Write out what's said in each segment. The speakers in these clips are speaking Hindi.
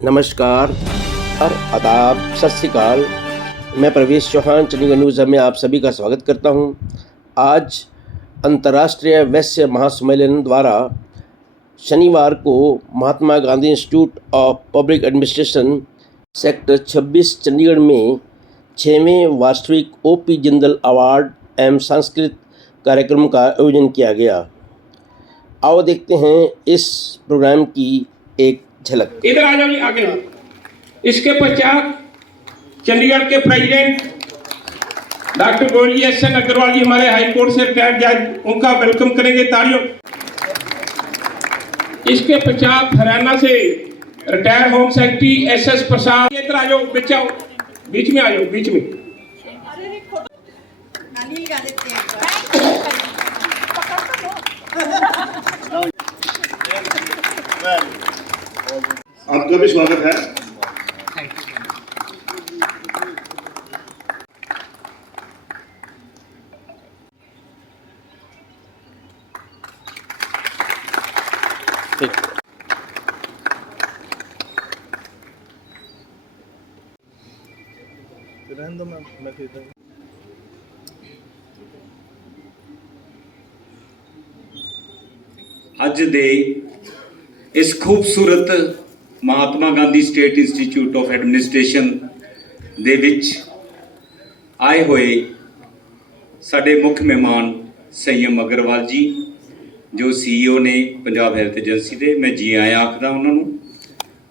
नमस्कार और आदाब, सत श्री अकाल। मैं प्रवेश चौहान चंडीगढ़ न्यूज़ में आप सभी का स्वागत करता हूं। आज अंतर्राष्ट्रीय वैश्य महासम्मेलन द्वारा शनिवार को Mahatma Gandhi institute of public administration sector 26 Chandigarh में 6वें वार्षिक OP जिंदल अवार्ड एवं सांस्कृतिक कार्यक्रम का आयोजन किया गया। आओ देखते हैं इस प्रोग्राम की एक झलक। इधर आ जाओ जी, आगे। इसके पश्चात चंडीगढ़ के president doctor Govind S N. Agarwal ji हमारे हाई कोर्ट से रिटायर्ड जज, उनका वेलकम करेंगे तालियों। इसके पश्चात हरियाणा से रिटायर्ड होम सेक्रेटरी S.S. प्रसाद। इधर आ जाओ, बीच आओ, बीच में आ जाओ, बीच में। आपका भी स्वागत है। ਅੱਜ ਦੇ ਇਸ ਖੂਬਸੂਰਤ Mahatma Gandhi state institute of administration ਦੇ ਵਿੱਚ ਆਏ ਹੋਏ ਸਾਡੇ ਮੁੱਖ ਮਹਿਮਾਨ ਸੰਯਮ ਅਗਰਵਾਲ ਜੀ ਜੋ CEO ਨੇ ਪੰਜਾਬ ਹੈਲਥ ਏਜੰਸੀ ਦੇ, ਮੈਂ ਜੀ ਆਇਆਂ ਆਖਦਾ ਉਹਨਾਂ ਨੂੰ।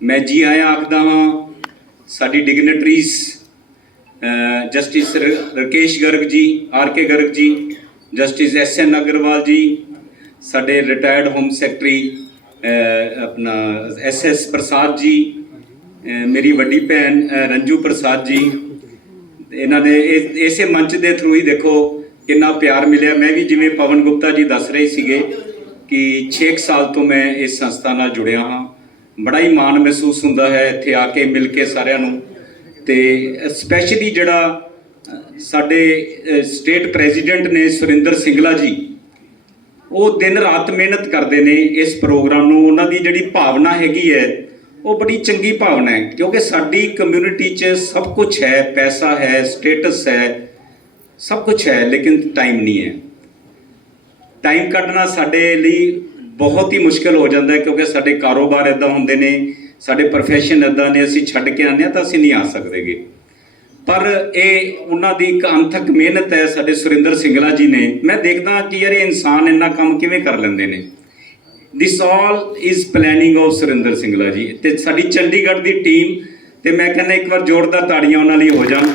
ਮੈਂ ਜੀ ਆਇਆਂ ਆਖਦਾ ਹਾਂ ਸਾਡੀ ਡਿਗਨਿਟਰੀਜ਼ ਜਸਟਿਸ ਰਕੇਸ਼ ਗਰਗ ਜੀ, RK ਗਰਗ ਜੀ, ਜਸਟਿਸ SN ਅਗਰਵਾਲ ਜੀ, ਸਾਡੇ ਰਿਟਾਇਰਡ ਹੋਮ ਸੈਕਟਰੀ अपना SS प्रसाद जी, मेरी वड्डी भैन रंजू प्रसाद जी। इन्होंने इसे मंच के थ्रू ही देखो कितना प्यार मिले। मैं भी जिमें पवन गुप्ता जी दस रहे थे कि 6 साल तो मैं इस संस्था नाल जुड़िया हाँ। बड़ा ही माण महसूस होंदा है इत्थे आके मिल के सारिਆਂ ਨੂੰ। ते स्पैशली जिहड़ा साडे स्टेट प्रेजिडेंट ने सुरिंदर सिंगला जी, ਉਹ दिन रात मेहनत करते हैं इस प्रोग्राम ਨੂੰ। ਉਹਨਾਂ ਦੀ ਜਿਹੜੀ ਭਾਵਨਾ ਹੈਗੀ ਹੈ ਉਹ ਬੜੀ ਚੰਗੀ ਭਾਵਨਾ ਹੈ, ਕਿਉਂਕਿ ਸਾਡੀ ਕਮਿਊਨਿਟੀ 'ਚ ਸਭ ਕੁਝ ਹੈ, ਪੈਸਾ ਹੈ, ਸਟੇਟਸ ਹੈ, ਸਭ ਕੁਝ ਹੈ, ਲੇਕਿਨ ਟਾਈਮ ਨਹੀਂ ਹੈ। ਟਾਈਮ ਕੱਢਣਾ ਸਾਡੇ ਲਈ ਬਹੁਤ ਹੀ ਮੁਸ਼ਕਿਲ ਹੋ ਜਾਂਦਾ ਹੈ, ਕਿਉਂਕਿ ਸਾਡੇ ਕਾਰੋਬਾਰ ਇੱਦਾਂ ਹੁੰਦੇ ਨੇ, ਸਾਡੇ ਪ੍ਰੋਫੈਸ਼ਨ ਇੱਦਾਂ ਨੇ, ਅਸੀਂ ਛੱਡ ਕੇ ਆਉਂਦੇ ਹਾਂ ਤਾਂ ਅਸੀਂ ਨਹੀਂ ਆ ਸਕਦੇਗੇ। पर ये उन्होंने एक अंथक मेहनत है साडे सुरिंदर सिंगला जी ने। मैं देखता कि यार इंसान इन्ना काम किवें कर लेंदे ने। This all is planning of Surinder Singla ji ते साडी चंडीगढ़ की टीम। ते मैं कहना एक बार जोरदार ताड़ियां उन्हां लई हो जाण।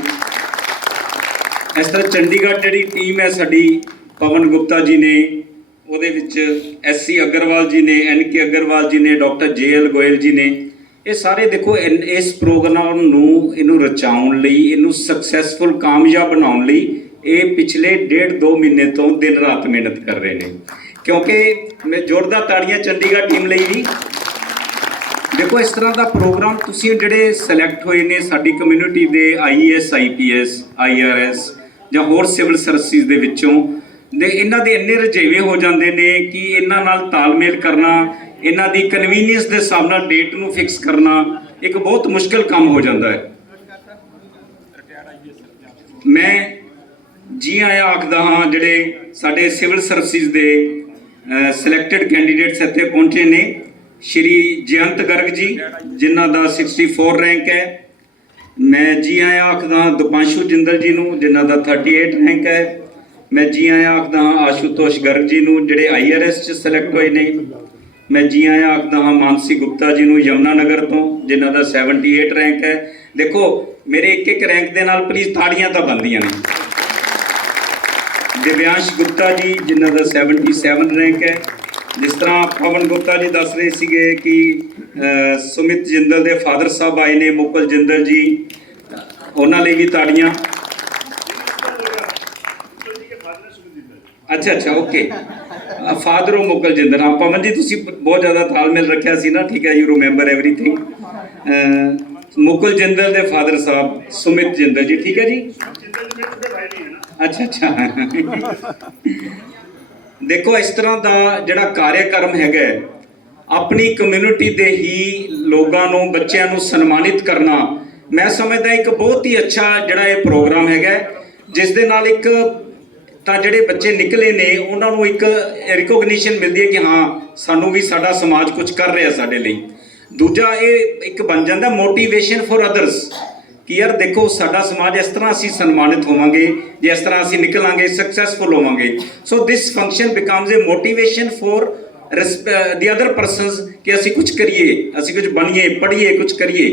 इस तरह चंडीगढ़ जिहड़ी टीम है साडी, पवन गुप्ता जी ने, ਉਹਦੇ ਵਿੱਚ SC अग्रवाल जी ने, NK अग्रवाल जी ने, डॉक्टर JL गोयल जी ने, ਇਹ ਸਾਰੇ ਦੇਖੋ ਇਸ ਪ੍ਰੋਗਰਾਮ ਨੂੰ ਇਹਨੂੰ ਰਚਾਉਣ ਲਈ, ਇਹਨੂੰ ਸਕਸੈਸਫੁਲ ਕਾਮਯਾਬ ਬਣਾਉਣ ਲਈ ਇਹ ਪਿਛਲੇ 1.5-2 ਮਹੀਨੇ ਤੋਂ ਦਿਨ ਰਾਤ ਮਿਹਨਤ ਕਰ ਰਹੇ ਨੇ। ਕਿਉਂਕਿ ਮੈਂ ਜ਼ੋਰਦਾਰ ਤਾੜੀਆਂ ਚੰਡੀਗੜ੍ਹ ਟੀਮ ਲਈ ਵੀ। ਦੇਖੋ ਇਸ ਤਰ੍ਹਾਂ ਦਾ ਪ੍ਰੋਗਰਾਮ ਤੁਸੀਂ ਜਿਹੜੇ ਸਿਲੈਕਟ ਹੋਏ ਨੇ ਸਾਡੀ ਕਮਿਊਨਿਟੀ ਦੇ IAS IPS IRS ਜਾਂ ਹੋਰ ਸਿਵਲ ਸਰਵਿਸਿਜ਼ ਦੇ ਵਿੱਚੋਂ ਦੇ, ਇਹਨਾਂ ਦੇ ਇੰਨੇ ਰੁਝੇਵੇਂ ਹੋ ਜਾਂਦੇ ਨੇ ਕਿ ਇਹਨਾਂ ਨਾਲ ਤਾਲਮੇਲ ਕਰਨਾ, इन्हों की कन्वीनियंस के हिसाब से डेट में फिक्स करना एक बहुत मुश्किल काम हो जाता है। मैं जी आया आखदा हाँ जोड़े साढ़े सिविल सर्विसिज के सिलैक्टेड कैंडीडेट्स इतने पहुँचे ने। श्री जयंत गर्ग जी जिन्हों का 64 रैंक है। मैं जी आया आखदा हाँ दीपांशु जिंदल जी नूं जिन्हों का 38 रैंक है। मैं जी आया आखदा हाँ आशुतोष गर्ग जी नूं जिहड़े IRS सिलैक्ट होए ने। मैं जी आया आखदा हाँ मानसी गुप्ता जी नूं यमुनानगर तो जिन्हों का 78 रैंक है। देखो मेरे एक रैंक के नाल प्लीज़ ताड़ियां तो बनदियां ने। दिव्यांश गुप्ता जी जिन्हों का 77 रैंक है। जिस तरह पवन गुप्ता जी दस रहे थे कि सुमित जिंदल के फादर साहब आए ने, मुकुल जिंदल जी, उन्होंने भी ताड़ियां। अच्छा okay, father of Mukul Jindal. हाँ पवन जी तुसी बहुत ज़्यादा तालमेल रखा सी ना, ठीक है, you remember everything. Mukul Jindal के फादर साहब सुमित जिंदल जी, ठीक है जी। अच्छा देखो इस तरह का जिहड़ा कार्यक्रम हैगा ਆਪਣੀ ਕਮਿਊਨਿਟੀ ਦੇ ਹੀ ਲੋਕਾਂ ਨੂੰ, ਬੱਚਿਆਂ ਨੂੰ ਸਨਮਾਨਿਤ ਕਰਨਾ, ਮੈਂ ਸਮਝਦਾ ਇੱਕ ਬਹੁਤ ਹੀ ਅੱਛਾ ਜਿਹੜਾ ਇਹ ਪ੍ਰੋਗਰਾਮ ਹੈਗਾ, ਜਿਸ ਦੇ ਨਾਲ ਇੱਕ ਤਾਂ ਜਿਹੜੇ ਬੱਚੇ ਨਿਕਲੇ ਨੇ ਉਹਨਾਂ ਨੂੰ ਇੱਕ ਰਿਕੋਗਨੀਸ਼ਨ ਮਿਲਦੀ ਹੈ ਕਿ ਹਾਂ ਸਾਨੂੰ ਵੀ ਸਾਡਾ ਸਮਾਜ ਕੁਝ ਕਰ ਰਿਹਾ ਸਾਡੇ ਲਈ। ਦੂਜਾ ਇਹ ਇੱਕ ਬਣ ਜਾਂਦਾ ਮੋਟੀਵੇਸ਼ਨ ਫॉर ਅਦਰਸ ਕਿ ਯਾਰ ਦੇਖੋ ਸਾਡਾ ਸਮਾਜ ਇਸ ਤਰ੍ਹਾਂ ਅਸੀਂ ਸਨਮਾਨਿਤ ਹੋਵਾਂਗੇ, ਜੇ ਇਸ ਤਰ੍ਹਾਂ ਅਸੀਂ ਨਿਕਲਾਂਗੇ, ਸਕਸੈਸਫੁਲ ਹੋਵਾਂਗੇ। So this function becomes a motivation for the other persons ਕਿ ਅਸੀਂ ਕੁਝ ਕਰੀਏ, ਅਸੀਂ ਕੁਝ ਬਣੀਏ, ਪੜ੍ਹੀਏ, ਕੁਝ ਕਰੀਏ।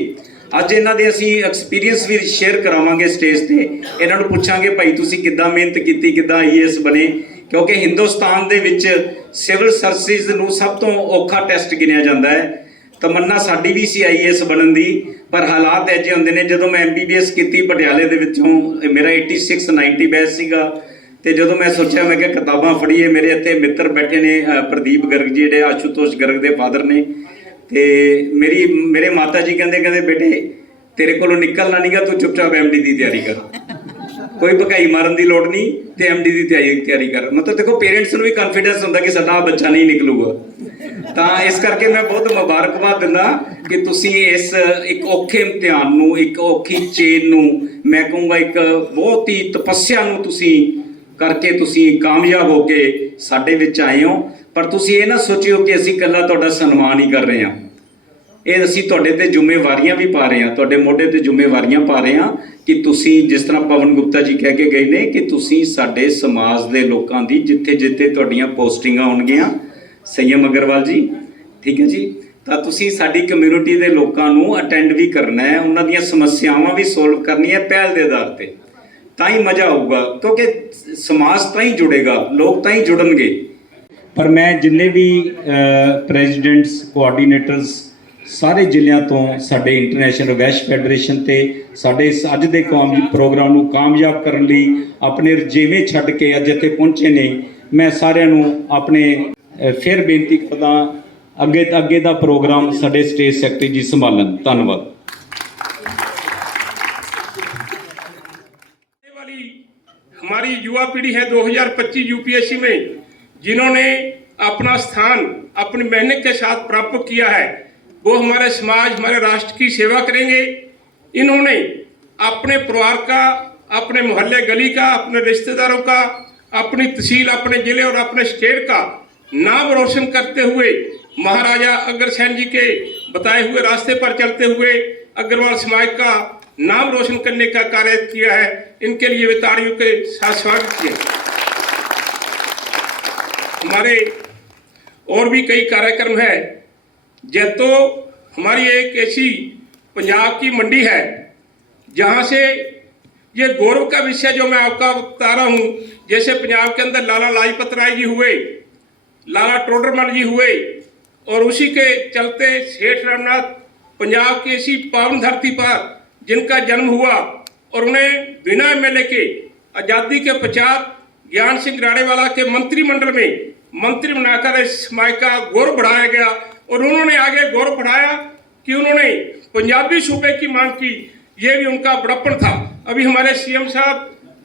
ਅੱਜ ਇਹਨਾਂ ਦੇ ਅਸੀਂ ਐਕਸਪੀਰੀਅੰਸ ਵੀ ਸ਼ੇਅਰ ਕਰਾਵਾਂਗੇ ਸਟੇਜ ਤੇ। ਇਹਨਾਂ ਨੂੰ ਪੁੱਛਾਂਗੇ ਭਾਈ ਤੁਸੀਂ ਕਿੱਦਾਂ ਮਿਹਨਤ ਕੀਤੀ, ਕਿੱਦਾਂ IAS ਬਣੇ, ਕਿਉਂਕਿ ਹਿੰਦੁਸਤਾਨ ਦੇ ਵਿੱਚ ਸਿਵਲ ਸਰਵਿਸਿਜ਼ ਨੂੰ ਸਭ ਤੋਂ ਔਖਾ ਟੈਸਟ ਗਿਣਿਆ ਜਾਂਦਾ ਹੈ। ਤਮੰਨਾ ਸਾਡੀ ਵੀ ਸੀ IAS ਬਣਨ ਦੀ, ਪਰ ਹਾਲਾਤ ਇਹੋ ਜਿਹੇ ਹੁੰਦੇ ਨੇ। ਜਦੋਂ ਮੈਂ MBBS ਕੀਤੀ ਪਟਿਆਲੇ ਦੇ ਵਿੱਚੋਂ, ਮੇਰਾ 86-90 ਬੈਚ ਸੀਗਾ, ਤੇ ਜਦੋਂ ਮੈਂ ਸੋਚਿਆ ਮੈਂ ਕਿਹਾ ਕਿਤਾਬਾਂ ਫੜੀਏ, ਮੇਰੇ ਇੱਥੇ ਮਿੱਤਰ ਬੈਠੇ ਨੇ ਪ੍ਰਦੀਪ ਗਰਗ ਜੀ, ਜਿਹੜੇ ਆਸ਼ੂਤੋਸ਼ ਗਰਗ ਦੇ ਫਾਦਰ ਨੇ, ਤੇ ਮੇਰੇ ਮਾਤਾ ਜੀ ਕਹਿੰਦੇ ਬੇਟੇ ਤੇਰੇ ਕੋਲੋਂ ਨਿਕਲਣਾ ਨਹੀਂਗਾ, ਤੂੰ ਚੁੱਪਚਾਪ MD ਦੀ ਤਿਆਰੀ ਕਰ, ਕੋਈ ਭਕਾਈ ਮਾਰਨ ਦੀ ਲੋੜ ਨਹੀਂ, ਤੇ MD ਦੀ ਤਿਆਰੀ ਕਰ। ਮਤਲਬ ਦੇਖੋ ਪੇਰੈਂਟਸ ਨੂੰ ਵੀ ਕੌਨਫੀਡੈਂਸ ਹੁੰਦਾ ਕਿ ਸਾਡਾ ਬੱਚਾ ਨਹੀਂ ਨਿਕਲੂਗਾ। ਤਾਂ ਇਸ ਕਰਕੇ ਮੈਂ ਬਹੁਤ ਮੁਬਾਰਕਬਾਦ ਦਿੰਦਾ ਕਿ ਤੁਸੀਂ ਇਸ ਇੱਕ ਔਖੇ ਇਮਤਿਹਾਨ ਨੂੰ, ਇੱਕ ਔਖੀ ਚੇਨ ਨੂੰ, ਮੈਂ ਕਹੂੰਗਾ ਇੱਕ ਬਹੁਤ ਹੀ ਤਪੱਸਿਆ ਨੂੰ ਤੁਸੀਂ ਕਰਕੇ ਤੁਸੀਂ ਕਾਮਯਾਬ ਹੋ ਕੇ ਸਾਡੇ ਵਿੱਚ ਆਏ ਹੋ। ਪਰ ਤੁਸੀਂ ਇਹ ਨਾ ਸੋਚਿਓ ਕਿ ਅਸੀਂ ਇਕੱਲਾ ਤੁਹਾਡਾ ਸਨਮਾਨ ਹੀ ਕਰ ਰਹੇ ਹਾਂ, ਇਹ ਅਸੀਂ ਤੁਹਾਡੇ ਤੇ ਜ਼ਿੰਮੇਵਾਰੀਆਂ ਵੀ ਪਾ ਰਹੇ ਹਾਂ, ਤੁਹਾਡੇ ਮੋਢੇ ਤੇ ਜ਼ਿੰਮੇਵਾਰੀਆਂ ਪਾ ਰਹੇ ਹਾਂ ਕਿ ਤੁਸੀਂ, ਜਿਸ ਤਰ੍ਹਾਂ ਪਵਨ ਗੁਪਤਾ ਜੀ ਕਹਿ ਕੇ ਗਏ ਨੇ, ਕਿ ਤੁਸੀਂ ਸਾਡੇ ਸਮਾਜ ਦੇ ਲੋਕਾਂ ਦੀ ਜਿੱਥੇ ਜਿੱਥੇ ਤੁਹਾਡੀਆਂ ਪੋਸਟਿੰਗਾਂ ਹੋਣਗੀਆਂ, ਸੰਯਮ ਅਗਰਵਾਲ ਜੀ, ਠੀਕ ਹੈ ਜੀ, ਤਾਂ ਤੁਸੀਂ ਸਾਡੀ ਕਮਿਊਨਿਟੀ ਦੇ ਲੋਕਾਂ ਨੂੰ ਅਟੈਂਡ ਵੀ ਕਰਨਾ ਹੈ, ਉਹਨਾਂ ਦੀਆਂ ਸਮੱਸਿਆਵਾਂ ਵੀ ਸੋਲਵ ਕਰਨੀਆਂ ਪਹਿਲ ਦੇ ਆਧਾਰ ਤੇ। ਤਾਂ ਹੀ ਮਜ਼ਾ ਆਊਗਾ, ਕਿਉਂਕਿ ਸਮਾਜ ਤਾਂ ਹੀ ਜੁੜੇਗਾ, ਲੋਕ ਤਾਂ ਹੀ ਜੁੜਨਗੇ। ਪਰ ਮੈਂ ਜਿੰਨੇ ਵੀ ਪ੍ਰੈਜ਼ੀਡੈਂਟਸ, ਕੋਆਰਡੀਨੇਟਰਸ ਸਾਰੇ ਜ਼ਿਲ੍ਹਿਆਂ ਤੋਂ ਸਾਡੇ ਇੰਟਰਨੈਸ਼ਨਲ ਵੈਸ਼ ਫੈਡਰੇਸ਼ਨ ਤੇ ਸਾਡੇ ਇਸ ਅੱਜ ਦੇ ਕੌਮੀ ਪ੍ਰੋਗਰਾਮ ਨੂੰ ਕਾਮਯਾਬ ਕਰਨ ਲਈ ਆਪਣੇ ਰਜੇਵੇਂ ਛੱਡ ਕੇ ਅੱਜ ਇੱਥੇ ਪਹੁੰਚੇ ਨੇ, ਮੈਂ ਸਾਰਿਆਂ ਨੂੰ ਆਪਣੇ ਫਿਰ ਬੇਨਤੀ ਕਰਦਾ ਅੱਗੇ ਦਾ ਪ੍ਰੋਗਰਾਮ ਸਾਡੇ ਸਟੇਟ ਸੈਕਟਰੀ ਜੀ ਸੰਭਾਲਣ। ਧੰਨਵਾਦ। हमारी युवा पीढ़ी है 2025 UPSC में, जिन्होंने अपना स्थान अपनी मेहनत के साथ प्राप्त किया है, वो हमारे समाज, हमारे राष्ट्र की सेवा करेंगे। इन्होंने अपने परिवार का, अपने मोहल्ले गली का, अपने रिश्तेदारों का, अपनी तहसील, अपने जिले और अपने स्टेट का नाम रोशन करते हुए महाराजा अग्रसेन जी के बताए हुए रास्ते पर चलते हुए अग्रवाल समाज का नाम रोशन करने का कार्य किया है। इनके लिए वे तालियों के साथ स्वागत किया। हमारे और भी कई कार्यक्रम है। जैतो हमारी एक ऐसी पंजाब की मंडी है जहां से ये गौरव का विषय जो मैं आपका बता रहा हूं, जैसे पंजाब के अंदर लाला लाजपत राय जी हुए, लाला टोडरमल जी हुए, और उसी के चलते सेठ रामनाथ पंजाब की ऐसी पावन धरती पर जिनका जन्म हुआ और उन्हें बिना MLA के आज़ादी के पश्चात ज्ञान सिंह राणेवाला के मंत्रिमंडल में मंत्री बनाकर इस समाज का गौरव बढ़ाया गया। और उन्होंने आगे गौरव बढ़ाया कि उन्होंने पंजाबी सूबे की मांग की, ये भी उनका बड़प्पन था। अभी हमारे CM साहब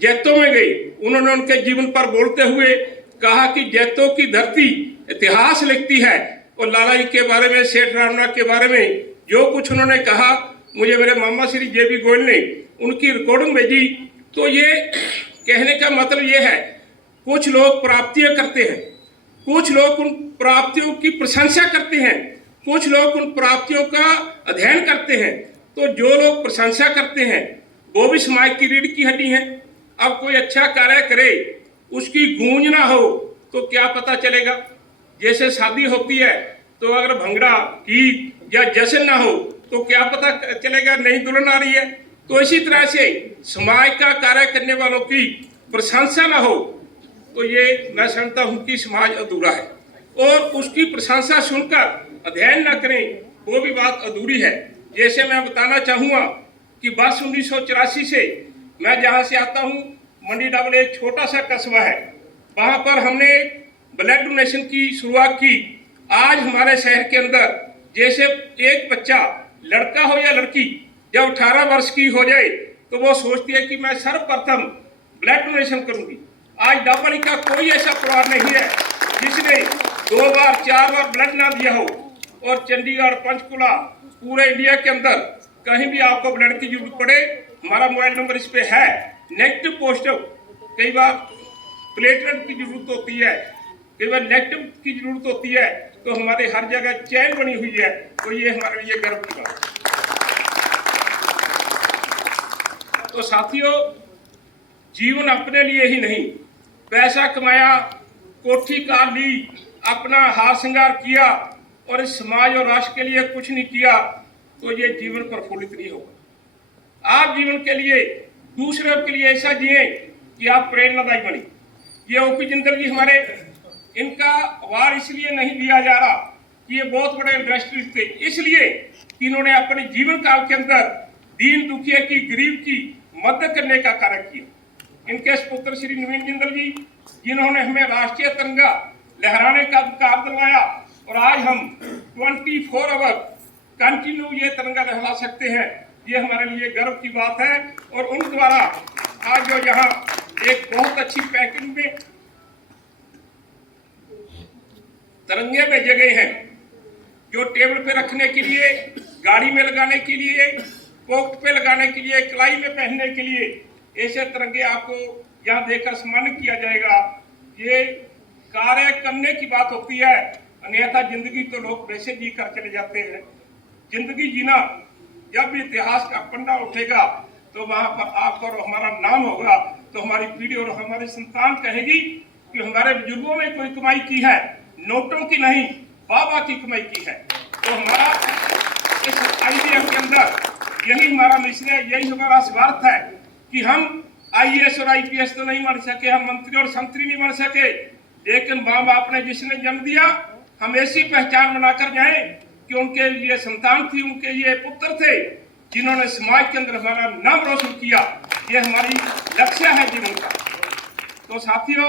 जैतों में गए, उन्होंने उनके जीवन पर बोलते हुए कहा कि जैतों की धरती इतिहास लिखती है। और लाला जी के बारे में, सेठ रामनाथ के बारे में जो कुछ उन्होंने कहा, मुझे मेरे मामा श्री JB गोयल ने उनकी रिकॉर्डिंग भेजी। तो ये कहने का मतलब ये है, कुछ लोग प्राप्तियां करते हैं, कुछ लोग उन प्राप्तियों की प्रशंसा करते हैं, कुछ लोग उन प्राप्तियों का अध्ययन करते हैं। तो जो लोग प्रशंसा करते हैं वो भी समाज की रीढ़ की हड्डी हैं। अब कोई अच्छा कार्य करे, उसकी गूंज ना हो तो क्या पता चलेगा। जैसे शादी होती है तो अगर भंगड़ा, गीत या जश्न ना हो तो क्या पता चलेगा नई दुल्हन आ रही है। तो इसी तरह से समाज का कार्य करने वालों की प्रशंसा ना हो तो ये मैं समझता हूँ कि समाज अधूरा है, और उसकी प्रशंसा सुनकर अध्ययन ना करें वो भी बात अधूरी है। जैसे मैं बताना चाहूँगा कि वर्ष 1984 से मैं जहाँ से आता हूँ, मंडी डबल एक छोटा सा कस्बा है, वहाँ पर हमने ब्लड डोनेशन की शुरुआत की। आज हमारे शहर के अंदर जैसे एक बच्चा, लड़का हो या लड़की, जब 18 वर्ष की हो जाए तो वो सोचती है कि मैं सर्वप्रथम ब्लड डोनेशन करूंगी। आज डबल का कोई ऐसा परिवार नहीं है जिसने 2 बार 4 बार ब्लड ना दिया हो। और चंडीगढ़, पंचकुला, पूरे इंडिया के अंदर कहीं भी आपको ब्लड की जरूरत पड़े, हमारा मोबाइल नंबर इस पे है। नेगेटिव पॉजिटिव, कई बार प्लेटलेट की जरूरत होती है, कई बार नेगेटिव की जरूरत होती है, तो हमारे हर जगह चैन बनी हुई है। तो ये हमारे लिए गर्व की बात है। तो साथियों, जीवन अपने लिए ही नहीं, पैसा कमाया, कोठी कार ली, अपना हार श्रृंगार किया और इस समाज और राष्ट्र के लिए कुछ नहीं किया, तो ये जीवन प्रफुल्लित नहीं होगा। आप जीवन के लिए, दूसरों के लिए ऐसा जिए कि आप प्रेरणादायी बने। ये ओपी जिंदल जी हमारे, इनका अवार्ड इसलिए नहीं दिया जा रहा कि ये बहुत बड़े इंडस्ट्रियलिस्ट थे, इसलिए कि इन्होंने अपने जीवन काल के अंदर दीन दुखिया की, गरीब की मदद करने का कार्य किया। इनके पुत्र श्री नवीन जिंदल जी, जिन्होंने हमें राष्ट्रीय तिरंगा लहराने का अधिकार दिलवाया, और आज हम 24 आवर कंटिन्यू ये तिरंगा लहरा सकते हैं, ये हमारे लिए गर्व की बात है। और उन द्वारा आज जो यहाँ एक बहुत अच्छी पैकिंग में तिरंगे भेजे गए हैं, जो टेबल पे रखने के लिए, गाड़ी में लगाने के लिए, पॉकेट पे लगाने के लिए, कलाई में पहनने के लिए, ऐसे तिरंगे आपको यहाँ देकर सम्मानित किया जाएगा। ये कार्य करने की बात होती है, अन्यथा जिंदगी तो लोग वैसे जी कर चले जाते हैं। जिंदगी जीना, जब भी इतिहास का पन्ना उठेगा तो वहां पर आपका और हमारा नाम होगा, तो हमारी पीढ़ी और हमारी संतान कहेगी कि हमारे बुजुर्गों ने कोई कमाई की है, नोटों की नहीं, बाबा की कमाई की है। तो हमारा इस IVF के अंदर यही हमारा मिशन है, यही हमारा स्वार्थ है कि हम IAS और IPS तो नहीं बन सके, हम मंत्री और संतरी नहीं बन सके, लेकिन माँ बाप ने जिसने जन्म दिया, हम ऐसी पहचान बनाकर जाए कि उनके लिए संतान थी, उनके ये पुत्र थे, जिन्होंने समाज के अंदर हमारा नाम रोशन किया। ये हमारी लक्ष्य है जीवन का। तो साथियों,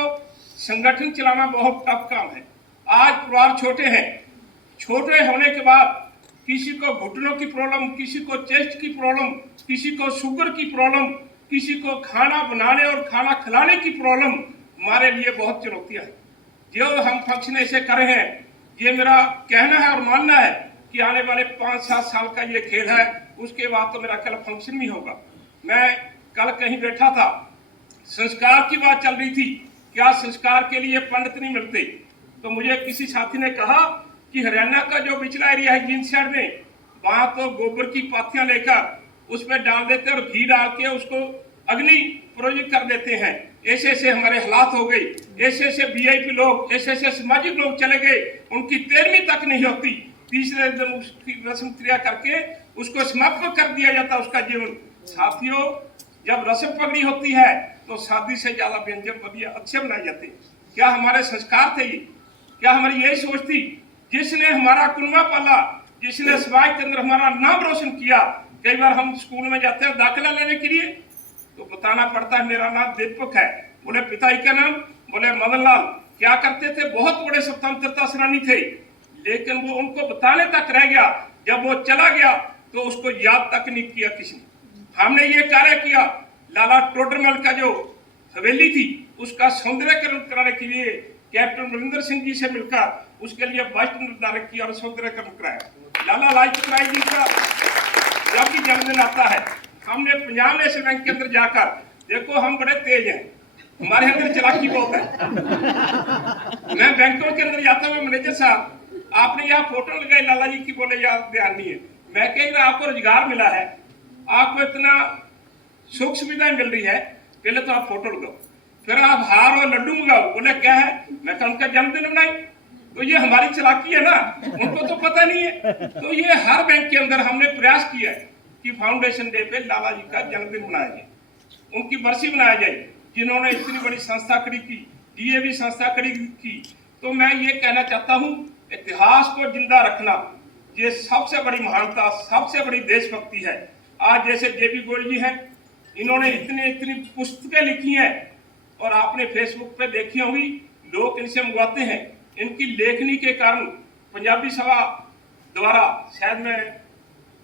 संगठन चलाना बहुत टफ काम है। आज परिवार छोटे हैं, छोटे होने के बाद किसी को घुटनों की प्रॉब्लम, किसी को चेस्ट की प्रॉब्लम, किसी को शुगर की प्रॉब्लम, किसी को खाना बनाने और खाना खिलाने की प्रॉब्लम, हमारे लिए बहुत चुनौतियां हैं। जो हम फंक्शन ऐसे कर रहे हैं, ये मेरा कहना है और मानना है कि आने वाले 5-7 साल का ये खेल है, उसके बाद तो मेरा कल फंक्शन भी होगा। मैं कल कहीं बैठा था, संस्कार की बात चल रही थी, क्या संस्कार के लिए पंडित नहीं मिलते, तो मुझे किसी साथी ने कहा कि हरियाणा का जो पिछला एरिया है जींद साइड में, वहां तो गोबर की पाथियां लेकर उसमें डाल देते और घी डाल के उसको अग्नि प्रोजित कर देते हैं। ऐसे ऐसे हमारे हालात हो गए, ऐसे ऐसे VIP लोग, ऐसे ऐसे सामाजिक लोग चले गए, उनकी 13वीं तक नहीं होती, तीसरे दिन उसकी रस्म क्रिया करके उसको समाप्त कर दिया जाता उसका जीवन। साथियों, जब रस्म पगड़ी होती है तो शादी से ज्यादा व्यंजन बढ़िया अच्छे बनाए जाते। क्या हमारे संस्कार थे ये? क्या हमारी यही सोच थी? जिसने हमारा कुनबा पाला, जिसने समाज के अंदर हमारा नाम रोशन किया। कई बार हम स्कूल में जाते हैं दाखिला लेने के लिए, तो बताना पड़ता है मेरा नाम दीपक है, बोले पिताजी का नाम, बोले मदन लाल। क्या करते थे, बहुत बड़े स्वतंत्रता सेनानी थे, लेकिन वो उनको बताने तक रह गया, जब वो चला गया तो उसको याद तक नहीं किया किसी ने। हमने ये कार्य किया, लाला टोडरमल का जो हवेली थी उसका सौंदर्यकरण कराने के लिए कैप्टन बलविंदर सिंह जी से मिलकर उसके लिए बजट निर्धारित किया और सौंदर्यकरण कराया। लाला लाजपत राय जी का जब भी जन्मदिन आता है, हमने पंजाब नेशनल बैंक के अंदर जाकर, देखो हम बड़े तेज हैं, हमारे अंदर चालाकी बहुत है। मैं बैंकों के अंदर जाता हूँ, मैनेजर साहब आपने यहाँ फोटो लगाई लाला जी की, बोले यार ध्यान नहीं है। मैं कह आपको रोजगार मिला है, आपको इतना सुख सुविधाएं मिल रही है, पहले तो आप फोटो लगाओ, फिर आप हार और लड्डू मंगाओ। बोले क्या है? मैं कहा उनका जन्मदिन मनाई। तो ये हमारी चालाकी है ना, उनको तो पता नहीं है। तो ये हर बैंक के अंदर हमने प्रयास किया है कि फाउंडेशन डे पे लाला जी का जन्मदिन मनाया जाए, उनकी बरसी मनाया जाए, जिन्होंने इतनी बड़ी संस्था खड़ी की, DAV संस्था खड़ी की। तो मैं ये कहना चाहता हूँ, इतिहास को जिंदा रखना ये सबसे बड़ी महानता, सबसे बड़ी देशभक्ति है। आज जैसे JB गोयल जी हैं, इन्होंने इतनी पुस्तकें लिखी हैं और आपने फेसबुक पे देखी होगी, लोग इनसे मंगवाते हैं। इनकी लेखनी के कारण पंजाबी सभा द्वारा, शायद मैं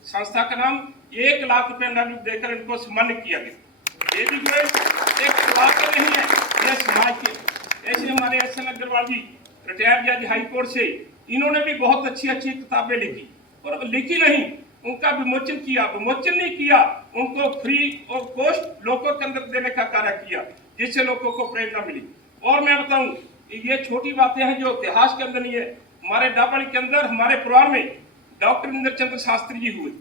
संस्था का नाम 1 लाख रुपए देकर इनको सम्मानित किया गया। JB गोयल एक बात तो नहीं है, यह समाज के। ऐसे हमारे SN अग्रवाल जी रिटायर्ड जज हाई कोर्ट से, इन्होंने भी बहुत अच्छी अच्छी किताबें लिखी, और लिखी नहीं, उनका विमोचन किया। विमोचन नहीं किया, उनको फ्री और कॉस्ट लोगों के अंदर देने का कार्य किया, जिससे लोगों को प्रेरणा मिली। और मैं बताऊं, ये छोटी बातें हैं जो इतिहास के अंदर नहीं है। हमारे डाबड़ी के अंदर हमारे परिवार में डॉक्टर इंद्र चंद्र शास्त्री जी हुए,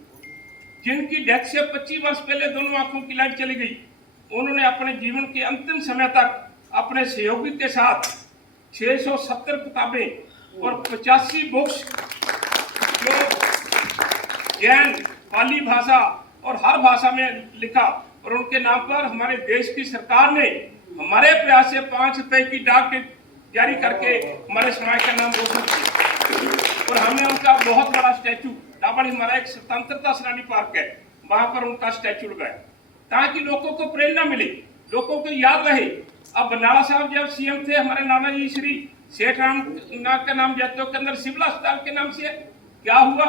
जिनकी डेथ से 25 वर्ष पहले दोनों आंखों की लाइट चली गई। उन्होंने अपने जीवन के अंतिम समय तक अपने सहयोगी के साथ 670 किताबें और 85 बुक्स जो जैन, पाली भाषा और हर भाषा में लिखा, और उनके नाम पर हमारे देश की सरकार ने हमारे प्रयास से 5 रुपए की डाक जारी करके हमारे समाज का नाम रोशन किया। और हमने उनका बहुत बड़ा स्टैचू, डाबड़ी हमारा एक स्वतंत्रता सेनानी पार्क है, वहां पर उनका स्टैचू लगाया, ताकि लोगों को प्रेरणा मिले, लोगों को याद रहे। अब बरनाला साहब जब सीएम थे, हमारे नाना जी श्री सेठ राम नाथ का नाम जैतों के अंदर सिविल अस्पताल के नाम से क्या हुआ,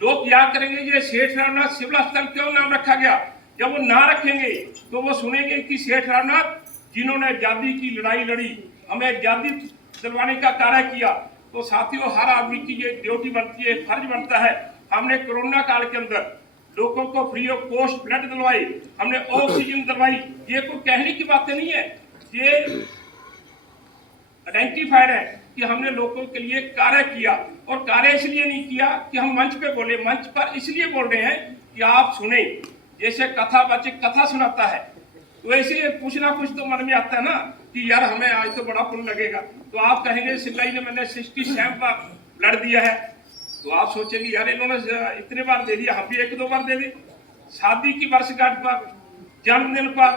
लोग याद करेंगे ये सेठ रामनाथ सिविल अस्पताल क्यों नाम रखा गया। जब वो ना रखेंगे तो वो सुनेंगे कि सेठ रामनाथ जिन्होंने आजादी की लड़ाई लड़ी, हमें आजादी दिलवाने का कार्य किया। तो साथियों, हर आदमी की ये ड्यूटी बनती है, फर्ज बनता है। हमने कोरोना काल के अंदर लोगों को फ्री ऑफ कॉस्ट ब्लड दिलवाई, हमने ऑक्सीजन दिलवाई। ये कोई कहने की बातें नहीं है, ये आइडेंटिफाइड है कि हमने लोगों के लिए कार्य किया। और कार्य इसलिए नहीं किया कि हम मंच पे बोले, मंच पर इसलिए बोल रहे हैं कि आप सुने। जैसे कथावाचक कथा सुनाता है, तो ऐसे कुछ ना कुछ तो मन में आता है ना कि यार हमें आज तो बड़ा पुण्य लगेगा। तो आप कहेंगे सिल्लाई ने मैंने 67 बार ब्लड दिया है, तो आप सोचेंगे यार इन्होंने इतने बार दे दिया, हम भी 1-2 बार दे दें। शादी की वर्षगांठ पर, जन्मदिन पर,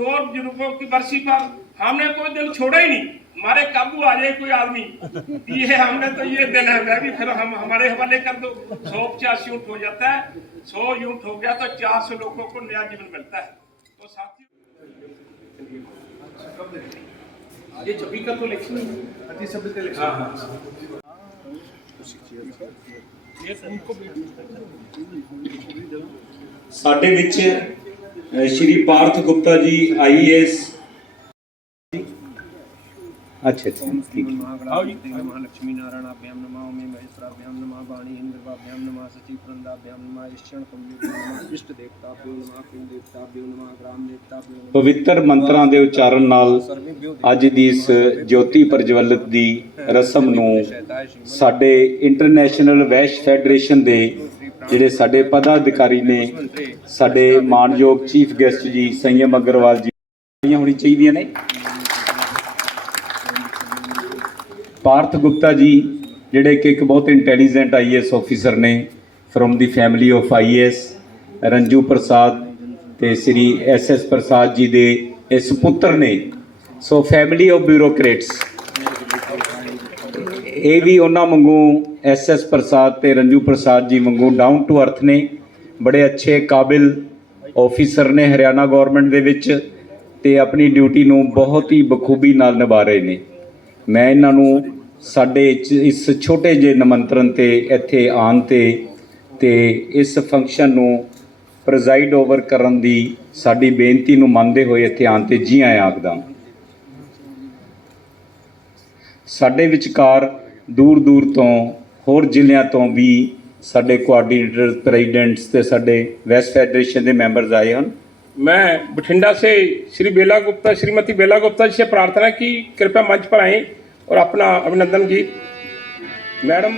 और बुजुर्गों की बरसी पर हमने कोई दिन छोड़ा ही नहीं। हमारे काबू आ जाए कोई आदमी, ये हमने तो ये दिन है, मैं भी फिर हम हमारे हवाले कर दो। 185 यूनिट हो जाता है, 100 यूनिट हो गया तो 400 लोगों को नया जीवन मिलता है। तो साथियों, ये 26 का तो इलेक्शन है। हाँ हाँ, ਸਾਡੇ ਵਿੱਚ ਸ਼੍ਰੀ ਪਾਰਥ ਗੁਪਤਾ ਜੀ IAS। अच्छा ठीक है। महालक्ष्मी नारायणाभ्याम नमः, ओम महेश्वराभ्याम नमः, वाणी इंद्रवाभ्याम नमः, सची वृंदाभ्याम नमः, ईश्वर नमः, इष्ट देवताभ्यो नमः, कुल देवताभ्यो नमः, ग्राम देवताभ्यो नमः। ਪਵਿੱਤਰ ਮੰਤਰਾਂ ਦੇ ਉਚਾਰਨ ਨਾਲ ਅੱਜ ਦੀ ਇਸ ਜੋਤੀ ਪ੍ਰਜਵਲਿਤ ਦੀ ਰਸਮ ਨੂੰ ਸਾਡੇ ਇੰਟਰਨੈਸ਼ਨਲ ਵੈਸ਼ ਫੈਡਰੇਸ਼ਨ ਦੇ ਜਿਹੜੇ ਸਾਡੇ ਪਦਾਧਿਕਾਰੀ ਨੇ, ਸਾਡੇ ਮਾਨਯੋਗ ਚੀਫ ਗੈਸਟ ਜੀ ਸੰਯਮ ਅਗਰਵਾਲ ਜੀ ਹੋਣੀ ਚਾਹੀਦੀਆਂ ਨੇ। ਪਾਰਥ ਗੁਪਤਾ ਜੀ ਜਿਹੜੇ ਕਿ ਇੱਕ ਬਹੁਤ ਇੰਟੈਲੀਜੈਂਟ IAS ਆਫੀਸਰ ਨੇ from the family of IAS, Ranju Prasad ਤੇ ਸ੍ਰੀ SS ਪ੍ਰਸਾਦ ਜੀ ਦੇ ਇਹ ਸੁਪੁੱਤਰ ਨੇ। ਸੋ ਫੈਮਿਲੀ ਆਫ ਬਿਊਰੋਕਰੇਟਸ, ਇਹ ਵੀ ਉਹਨਾਂ ਵਾਂਗੂ SS ਪ੍ਰਸਾਦ ਤੇ ਰੰਜੂ ਪ੍ਰਸਾਦ ਜੀ ਵਾਂਗੂ ਡਾਊਨ ਟੂ ਅਰਥ ਨੇ, ਬੜੇ ਅੱਛੇ ਕਾਬਿਲ ਆਫੀਸਰ ਨੇ ਹਰਿਆਣਾ ਗੌਰਮੈਂਟ ਦੇ ਵਿੱਚ, ਤੇ ਆਪਣੀ ਡਿਊਟੀ ਨੂੰ ਬਹੁਤ ਹੀ ਬਖੂਬੀ ਨਾਲ ਨਿਭਾ ਰਹੇ ਨੇ। ਮੈਂ ਇਹਨਾਂ ਨੂੰ ਸਾਡੇ ਇਸ ਛੋਟੇ ਜਿਹੇ ਨਿਮੰਤਰਣ 'ਤੇ ਇੱਥੇ ਆਉਣ 'ਤੇ ਇਸ ਫੰਕਸ਼ਨ ਨੂੰ ਪ੍ਰਜ਼ਾਈਡ ਓਵਰ ਕਰਨ ਦੀ ਸਾਡੀ ਬੇਨਤੀ ਨੂੰ ਮੰਨਦੇ ਹੋਏ ਇੱਥੇ ਆਉਣ 'ਤੇ ਜੀ ਆਇਆਂ ਆਖਦਾ। ਸਾਡੇ ਵਿਚਕਾਰ ਦੂਰ ਦੂਰ ਤੋਂ ਹੋਰ ਜ਼ਿਲ੍ਹਿਆਂ ਤੋਂ ਵੀ ਸਾਡੇ ਕੋਆਰਡੀਨੇਟਰ, ਪ੍ਰੈਜ਼ੀਡੈਂਟਸ ਤੇ ਸਾਡੇ ਵੈਸਟ ਫੈਡरेशन ਦੇ ਮੈਂਬਰਸ ਆਏ ਹਨ। मैं बठिंडा से श्री बेला गुप्ता, श्रीमती बेला गुप्ता जी से प्रार्थना की कृपया मंच पर आए और अपना अभिनंदन गीत। मैडम।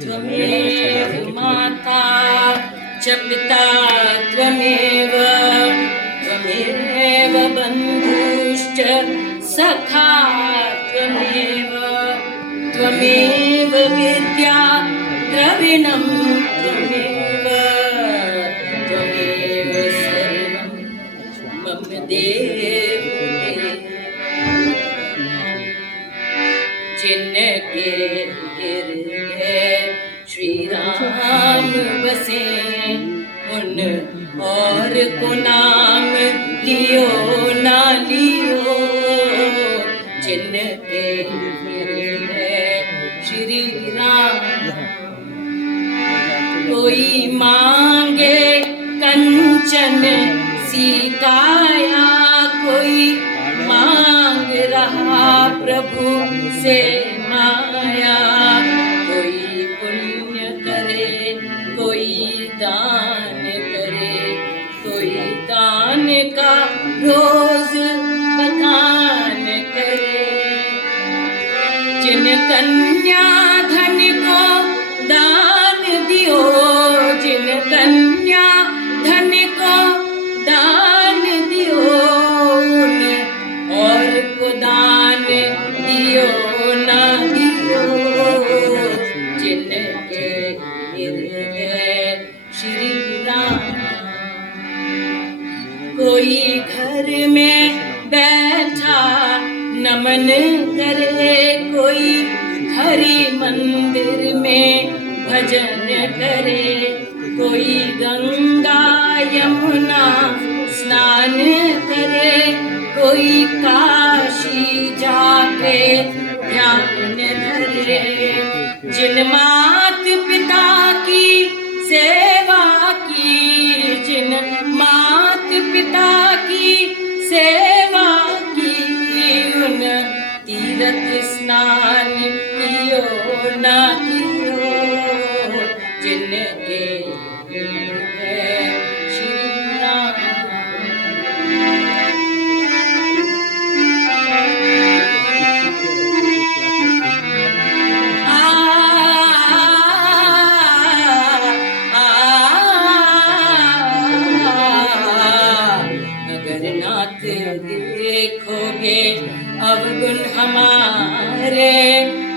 त्वमेव माता च पिता त्वमेव, त्वमेव बन्धुश्च सखा त्वमेव, त्वमेव विद्या द्रविणं त्वमेव, त्वमेव सर्वं मम देव। जिनके हृदय श्री राम बसे, उन और को नाम लियो ना लियो। जिनके हृदय श्री राम, कोई मांगे कंचन सीकाया, कोई मांग रहा प्रभु से माया। का रोज बखान करे। जिन कन्या धन को दान दियो, जिन कन्या धन को दान दियो, उन और को दान दियो ना दियो, जिनके हृदय श्री राम। कोई घर में बैठा नमन करे, कोई हरि मंदिर में भजन करे, कोई गंगा यमुना स्नान करे, कोई काशी जाके ध्यान धरे। जिन मात पिता की सेवा की, जिन मात पिता की सेवा की, उन तीर्थ स्नान कियो ना कियो, जिनके हृदय श्री राम। अगर नाथ देखोगे अवगुण हमारे,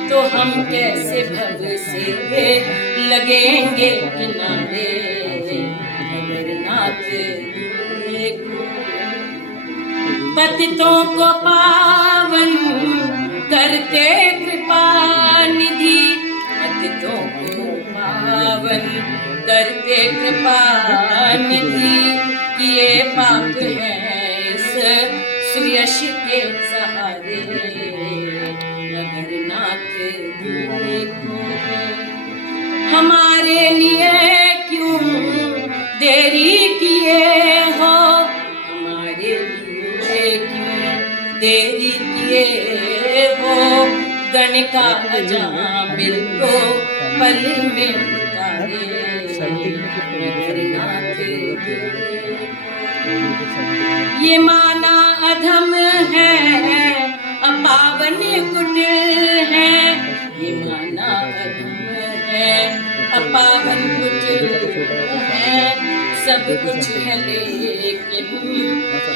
तो हम कैसे भव से लगेंगे किनारे। अगर नाथ देखो पतितों को पावन करते कृपा निधि, पतितों को पावन करते कृपा निधि, किए पाप हैं इस सुयश के सहारे। अगर नाथ देखोगे हमारे लिए क्यों देरी किए हो, हमारे लिए क्यों देरी किए हो, गण का अजामिल को पल में उतारे। अगर नाथ ये माना अधम है, अपावन कुटिल है, ये माना अधम है, अपावन कुटिल है, सब कुछ है लेकिन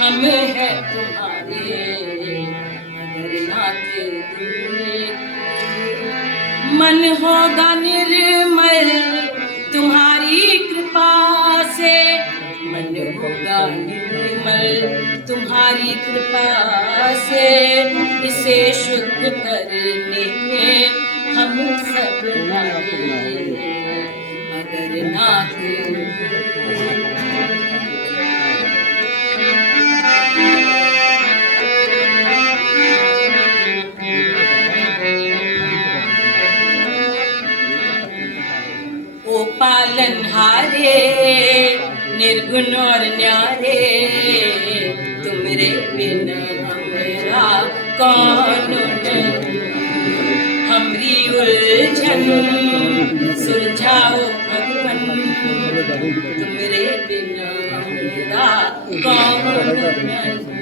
हम है तुम्हारे। अगर नाथ मन होगा निर्मल तुम्हारी कृपा से, मन होगा निर्मल तुम्हारी कृपा से, इसे शुद्ध करने में हम सब लागे। अगर नाथ ओ पालनहारे निर्गुण और न्यारे, तुमरे बिन हमरा कौन नहीं। हमरी उलझन सुलझाओ भगवन, तुमरे बिन हमरा कौन नहीं।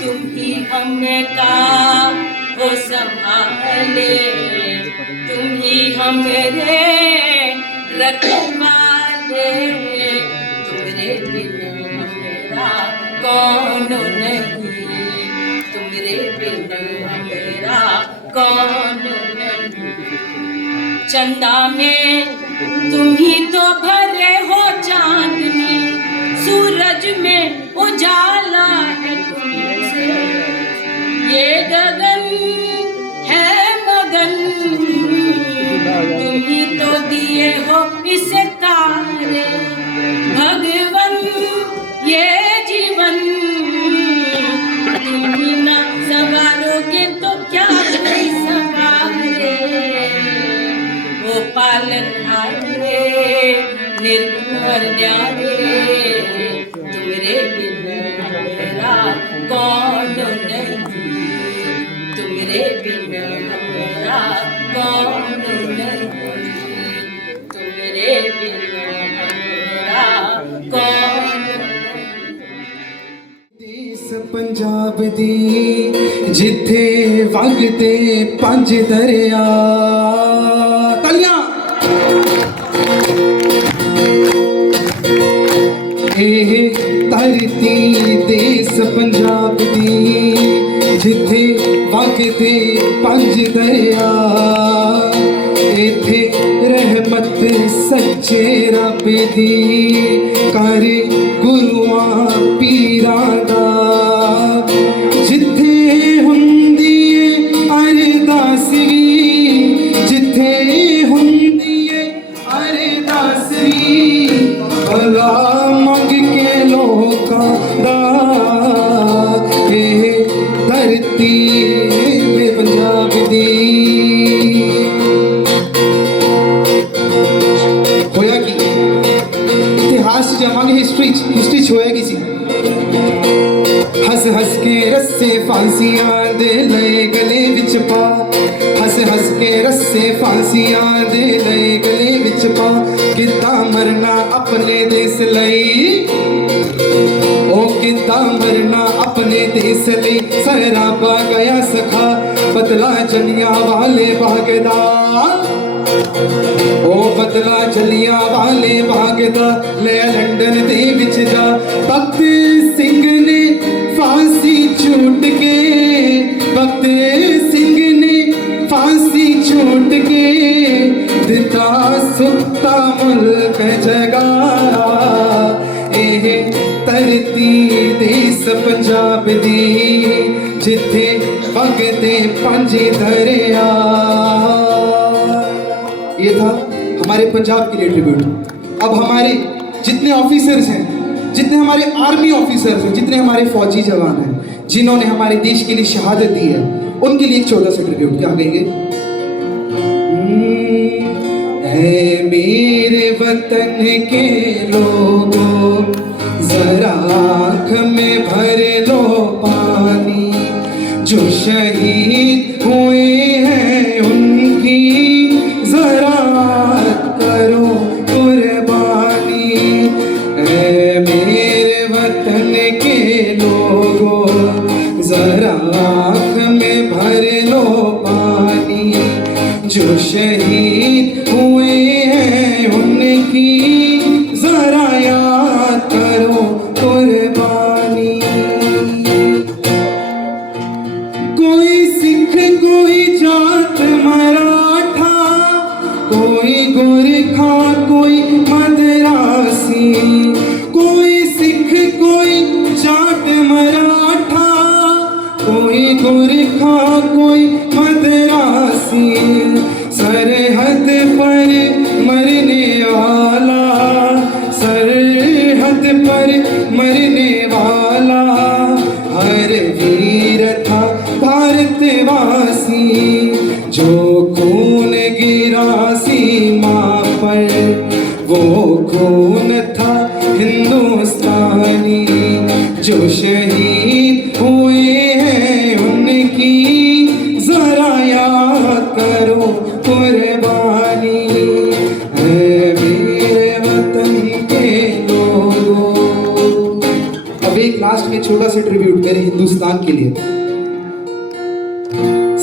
तुम ही हमका हो संभाले, तुम ही हमरे रखवाले, तुमरे बिन हमरा कौन नहीं, तुमरे बिन हमरा कौन नहीं। चंदा में तुम ही तो भरे हो चांदनी, सूरज में उजाला है तुमसे, ये गगन है मगन, तुम ही तो दिए हो इसे तारे। भगवन ये जीवन तुम ही ना संवारोगे तो क्या कोई संवारे। वो पालनहारे निर्गुण और न्यारे, तुमरे बिन मेरा कौन नहीं, तुमरे बिन मेरा कौन नहीं, तुमरे बिन मेरा कौन नहीं। पंजाब दी जिथे वगदे पंज दरिया तालियां ਇਹ ਧਰਤੀ ਦੇਸ ਪੰਜਾਬ ਦੀ ਜਿੱਥੇ ਵਗਦੇ ਪੰਜ ਦਰਿਆ ਇੱਥੇ ਰਹਿਮਤ ਸੱਚੇ ਰੱਬ ਦੀ ਕਰ ਗੁਰੂਆਂ ਪੀਰਾਂ ਦਾ ਜਿੱਥੇ ਹੁੰਦੀ ਏ ਅਰਦਾਸ ਵੀ ਜਿੱਥੇ ਹੁੰਦੀ ਏ ਅਰਦਾਸ ਵੀ ਭਲਾ ਮੰਗ ਕੇ ਲੋਕਾਂ ਦਾ ਇਹ ਧਰਤੀ ਮੇ ਪੰਜਾਬ ਦੀ ਹੋਇਆ ਕੀ ਇਤਿਹਾਸ ਜਾਵਾਂਗੇ ਹਿਸਟਰੀ ਚ ਹੋਇਆ ਕੀ ਸੀ ਹੱਸ ਹੱਸ ਕੇ ਰੱਸੇ ਫਾਂਸੀਆਂ ਦੇ ਲਏ ਗਲੇ ਵਿੱਚ ਪਾ ਹੱਸ ਹੱਸ ਕੇ ਰੱਸੇ ਫਾਂਸੀਆਂ ਦੇ ਲਏ ਗਲੇ ਵਿੱਚ ਪਾ ਕਿੱਦਾਂ ਮਰਨਾ ਆਪਣੇ ਦੇਸ ਲਈ ਉਹ ਕਿੱਦਾਂ ਮਰਨਾ ਆਪਣੇ ਦੇਸ ਲਈ ਸਰਾਬਾ ਗਿਆ ਸਖਾ ਬਦਲਾ ਜਲਿਆਂ ਵਾਲੇ ਬਾਗ ਦਾ ਉਹ ਬਦਲਾ ਜਲਿਆਂ ਵਾਲੇ ਬਾਗ ਦਾ ਲੈ ਲੰਡਨ ਦੇ ਵਿੱਚ ਜਾ ਭਗਤ ਸਿੰਘ ਨੇ फांसी छूट के भगत सिंह ने फांसी छूट के दिता सुता मुल्क जगा ਇਹ ਧਰਤੀ ਦੇਸ पंजाब दी जिथे वगदे पंज दरिया ये था हमारे पंजाब के लिए ट्रिब्यूट। अब हमारे जितने ऑफिसर्स हैं जितने हमारे आर्मी ऑफिसर्स हैं जितने हमारे फौजी जवान हैं जिन्होंने हमारे देश के लिए शहादत दी है उनके लिए एक छोटा सा ट्रिब्यूट क्या कहेंगे है मेरे वतन के लोगों जरा आँख में भर लो पानी जो शहीद हुए हैं उनकी जरा करो कुर्बानी मेरे वतन के लोगों जरा आँख में भर लो पानी जो शहीद हुए हैं उनकी जरा याद करो कुर्बानी कोई सिख कोई जाट मराठा कोई गोरखा कोई मदरासी कोई सिख कोई जाट मराठा कोई गोरखा कोई मदरासी सरहद पर मरने वाला सरहद पर मरने वाला हर वीर था भारतवासी जो खून गिरा सीमा पर वो खून था हिंदुस्तानी जो शहीद हुए हैं उनकी जरा याद करो कुर्बानी है मेरे वतन के लोगों। अब एक लास्ट में छोटा सा ट्रिब्यूट मेरे हिंदुस्तान के लिए।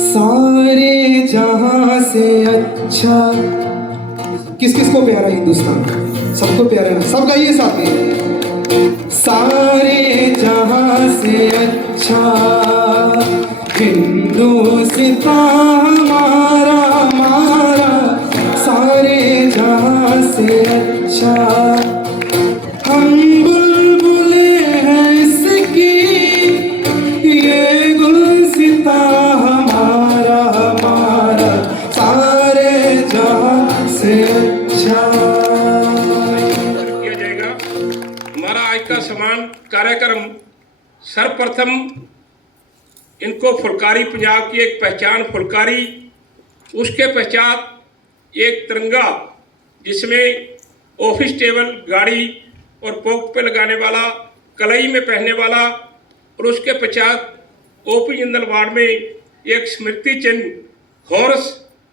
सारे जहां से अच्छा किस किस को प्यारा हिंदुस्तान सबको प्यारा ना सब गाइए साथ में सारे जहां से अच्छा हिंदुस्तान हमारा हमारा सारे जहां से अच्छा हम बुलबुले हैं इसकी ये गुलसिता हमारा हमारा सारे जहां से अच्छा किया जाएगा। हमारा आज का समान कार्यक्रम सर्वप्रथम इनको फुलकारी पंजाब की एक पहचान फुलकारी उसके पश्चात एक तिरंगा जिसमें ऑफिस टेबल गाड़ी और पोक पे लगाने वाला कलाई में पहनने वाला और उसके पश्चात ओपी जिंदल वार्ड में एक स्मृति चिन्ह हॉर्स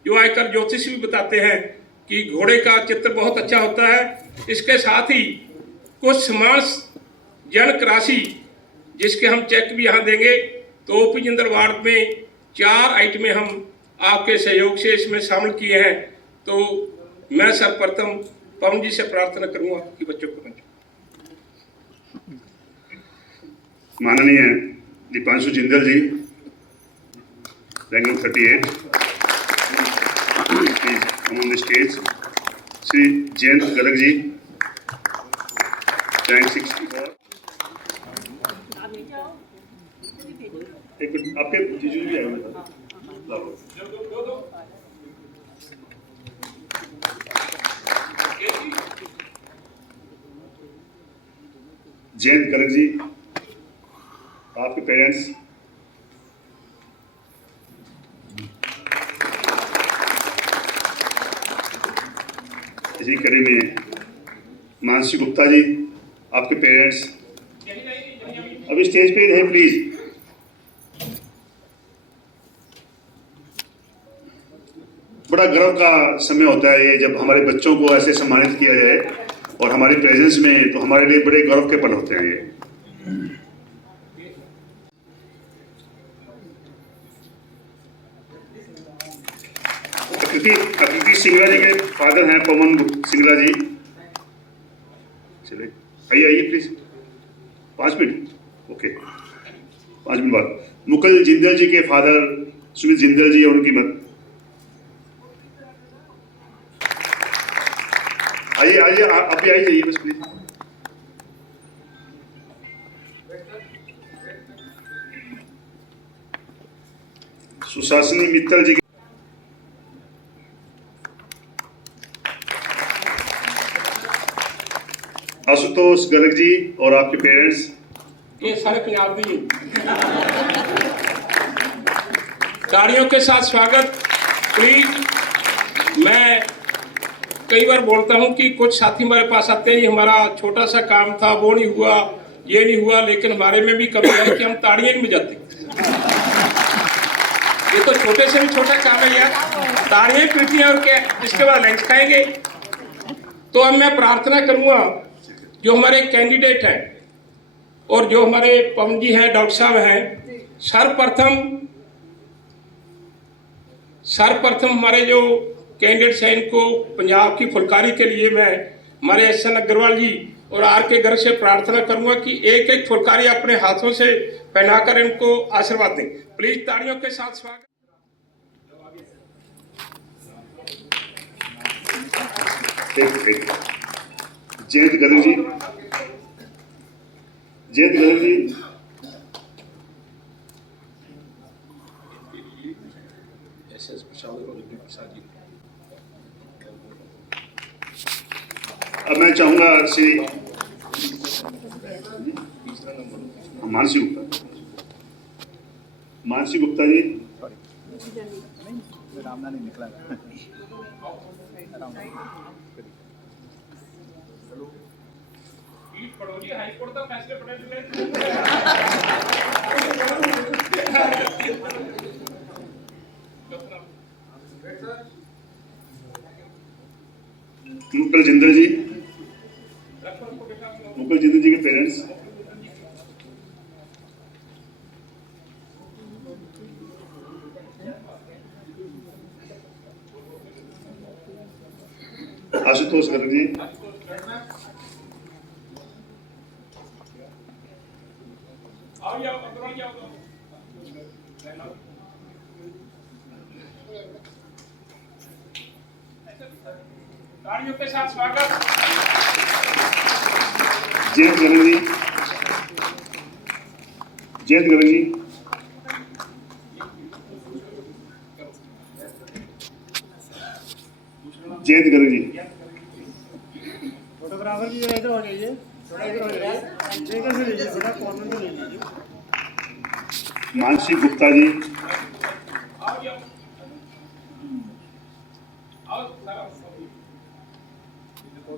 जो आकर ज्योतिष भी बताते हैं कि घोड़े का चित्र बहुत अच्छा होता है। इसके साथ ही कुछ समान जनक राशि जिसके हम चेक भी यहाँ देंगे। तो ओपी जिंदल वार्ड में 4 आइटमें हम आपके सहयोग से इसमें शामिल किए हैं। तो मैं सर्वप्रथम पवन जी से प्रार्थना करूंगा कि बच्चों को माननीय Deepanshu Jindal ji, rank 38, please come on the stage. Shri Jayant Garg ji, rank 64। एक मिनट, आपके जीजू भी आएंगे। जयंत गर्ग जी, आपके पेरेंट्स। इसी कड़ी में मानसी गुप्ता जी, आपके पेरेंट्स अभी स्टेज पे हैं प्लीज। बड़ा गर्व का समय होता है ये, जब हमारे बच्चों को ऐसे सम्मानित किया जाए और हमारी प्रेजेंस में, तो हमारे लिए बड़े गौरव के पल होते हैं ये। अकृति सिंगला जी के फादर हैं पवन सिंगला जी। चलिए आइए प्लीज, 5 मिनट। ओके, 5 मिनट बाद। मुकुल जिंदल जी के फादर सुमित जिंदल जी, उनकी मत आइए आप भी आइए बस प्लीज। सुशासिनी मित्तल जी, आशुतोष गर्ग जी और आपके पेरेंट्स। ये सारे पंजाब दी ताड़ियों के साथ स्वागत। प्लीज, मैं कई बार बोलता हूं कि कुछ साथी हमारे पास आते हैं, हमारा छोटा सा काम था, वो नहीं हुआ, ये नहीं हुआ, लेकिन हमारे में भी कमी है कि हम ताड़ियां नहीं बजाते। ये तो छोटे से भी छोटा काम है यार, ताड़ियां पीटनी और क्या, इसके बाद लंच खाएंगे। तो अब मैं प्रार्थना करूंगा जो हमारे कैंडिडेट हैं और जो हमारे पवन जी हैं, डॉक्टर साहब हैं, सर्वप्रथम हमारे जो कैंडिडेट्स हैं इनको पंजाब की फुलकारी के लिए मैं हमारे एस.एन. अग्रवाल जी और आर.के. गर्ग से प्रार्थना करूंगा कि एक एक फुलकारी अपने हाथों से पहनाकर इनको आशीर्वाद दें। प्लीज ताड़ियों के साथ स्वागत। जयंत गर्ग जी, जयंत गर्ग जी, अब मैं चाहूंगा श्री मानसी गुप्ता जी। मुकुल जिंदल जी, मुकुल जिंदल जी के पेरेंट्स। आशुतोष गर्ग जी, ताड़ियों के साथ स्वागत। जयंत गर्ग जी, जयंत गर्ग जी, जयंत गर्ग जी, फोटोग्राफर जी इधर हो जाइए, थोड़ा इधर हो जाइए, इधर से लीजिए, थोड़ा कॉर्नर से ले लीजिए। मानसी गुप्ता जी,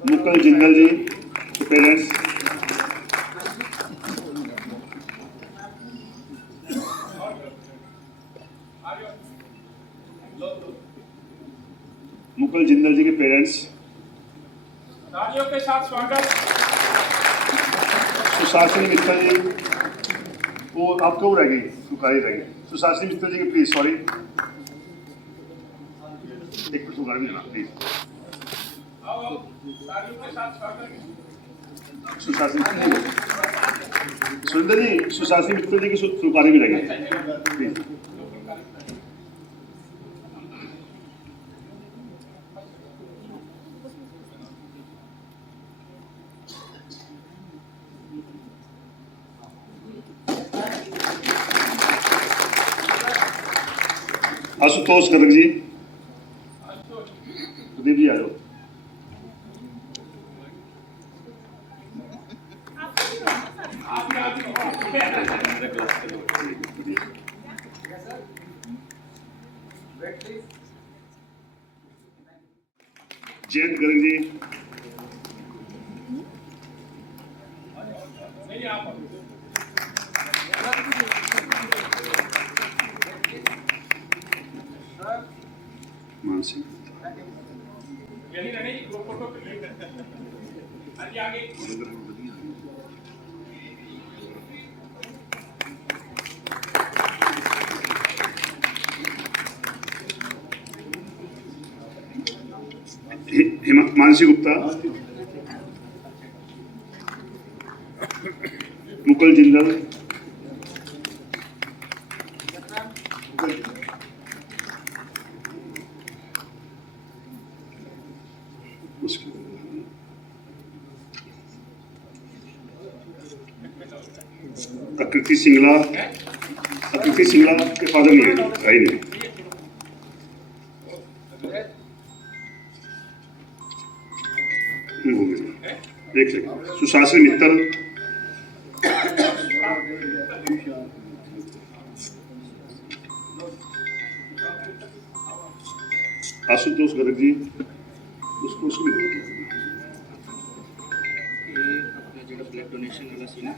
मुकुल जिंदल जी के पेरेंट्स। मुकुल जिंदल जी के पेरेंट्स। तालियों के साथ स्वागत। सुशासिनी मित्तल जी, वो आपको रह गई, फुलकारी रह गई। सुशासन मित्तल जी की प्लीज, सॉरी, एक फुलकारी मिलना प्लीज। सुशासन सुरेंद्र जी, सुशासन मित्तल जी की फुलकारी भी रह गई प्लीज। आशुतोष गर्ग जी, सुदीप जी आ जाओ। जयंत गर्ग जी, मानसिंह, मानसी गुप्ता, मुकुल जिंदल, आकृति सिंगला, आकृति सिंगला के फादर नहीं है, भाई नहीं। हो गया, एक सेकंड। सुशासन मित्तल, आशुतोष गर्ग जी, उसको भी ब्लड डोनेशन वाला सीन है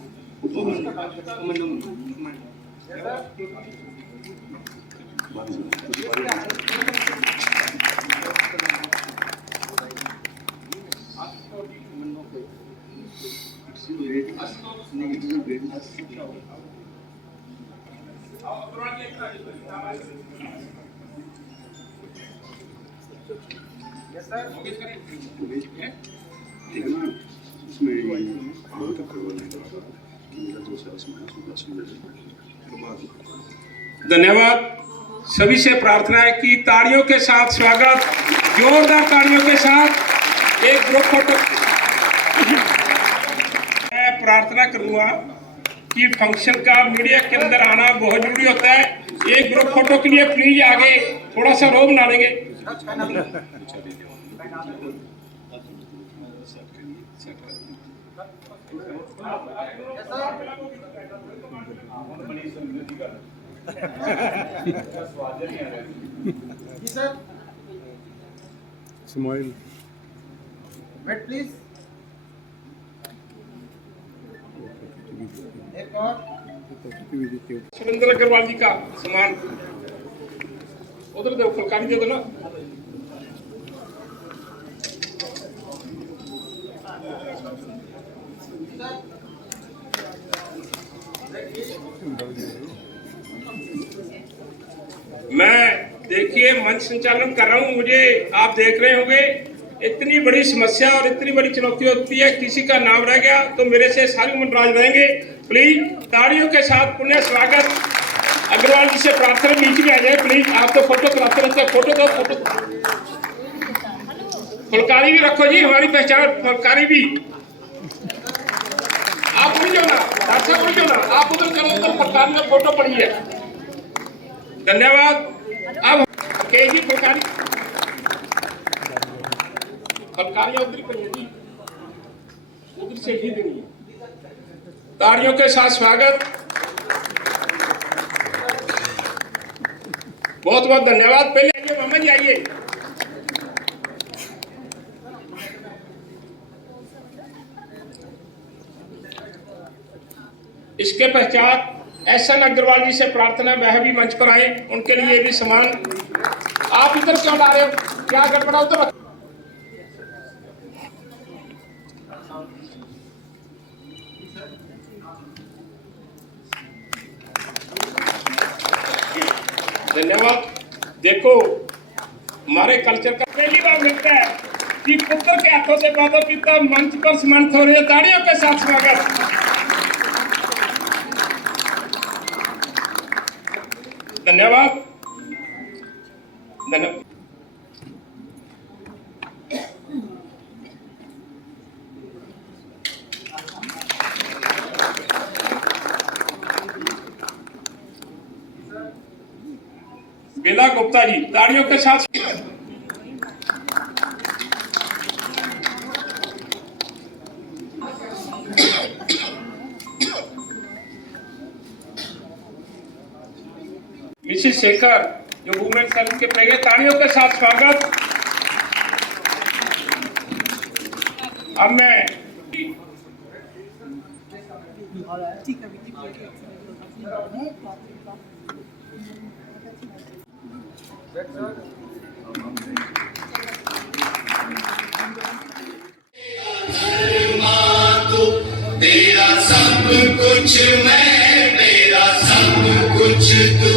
धन्यवाद। सभी से प्रार्थना है कि तालियों के साथ स्वागत, जोरदार तालियों के साथ एक ग्रुप फोटो। मैं प्रार्थना करूंगा कि फंक्शन का मीडिया के अंदर आना बहुत जरूरी होता है। एक ग्रुप फोटो के लिए प्लीज आगे थोड़ा सा रो बना लेंगे। स्माइल वेट प्लीज, एक और सुरेंद्र अग्रवाल जी का सम्मान उधर दो, फुलकारी दे दो ना। मैं देखिए मंच संचालन कर रहा हूं, मुझे आप देख रहे होंगे इतनी बड़ी समस्या और इतनी बड़ी चुनौती होती है, किसी का नाम रह गया तो मेरे से सारी उम्र नाराज रहेंगे। प्लीज तालियों के साथ पुण्य स्वागत। अग्रवाल जी से प्रार्थना बीच में आ जाए प्लीज। आप तो फोटो कराते रहते हैं, फोटो दो, फोटो। फुलकारी भी रखो जी, हमारी पहचान फुलकारी भी। आप उड़ जाओ ना, डॉक्टर उड़ जाओ ना, आप उधर चलो, उधर फुलकारी में फोटो पड़ी है। धन्यवाद। अब केजी फुलकारी फुलकारियां उधर पड़ी है जी, उधर से ही देनी है। तालियों के साथ स्वागत, बहुत बहुत धन्यवाद। पहले आइए मामा जी, आइए। इसके पश्चात एसएन अग्रवाल जी से प्रार्थना वह भी मंच पर आए, उनके लिए भी सम्मान। आप इधर क्यों ला रहे हो, क्या गड़बड़ा उधर। धन्यवाद। देखो हमारे कल्चर का पहली बार मिलता है कि पुत्र के हाथों से बातों की तब मंच पर सम्मानित हो रही है। तालियों के साथ स्वागत। धन्यवाद। धन्यवाद। बेला गुप्ता जी, तालियों के साथ। मिसिस शेखर जो वुमेन सेल के प्रेगे, तालियों के साथ स्वागत। अब मैं तेरा सब कुछ मैं, मेरा सब कुछ तू।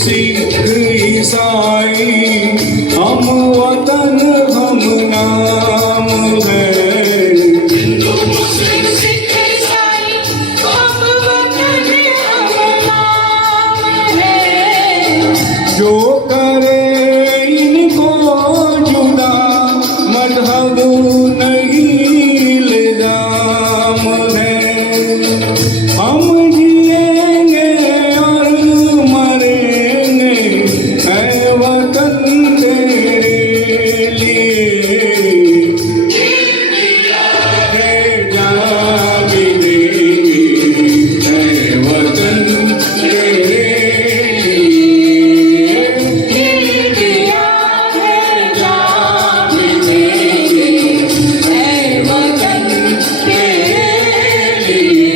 सिख ईसाई हम वतन हम नाम है। हिंदू मुस्लिम सिख ईसाई हम वतन हम नाम है। जो करे इनको जुदा मजहब नहीं इल्जाम है। हम जिएंगे और मरेंगे ऐ वतन तेरे लिए। है जान भी देंगे ऐ वतन तेरे लिए। इंडिया है जान देंगे ऐ वतन तेरे लिए।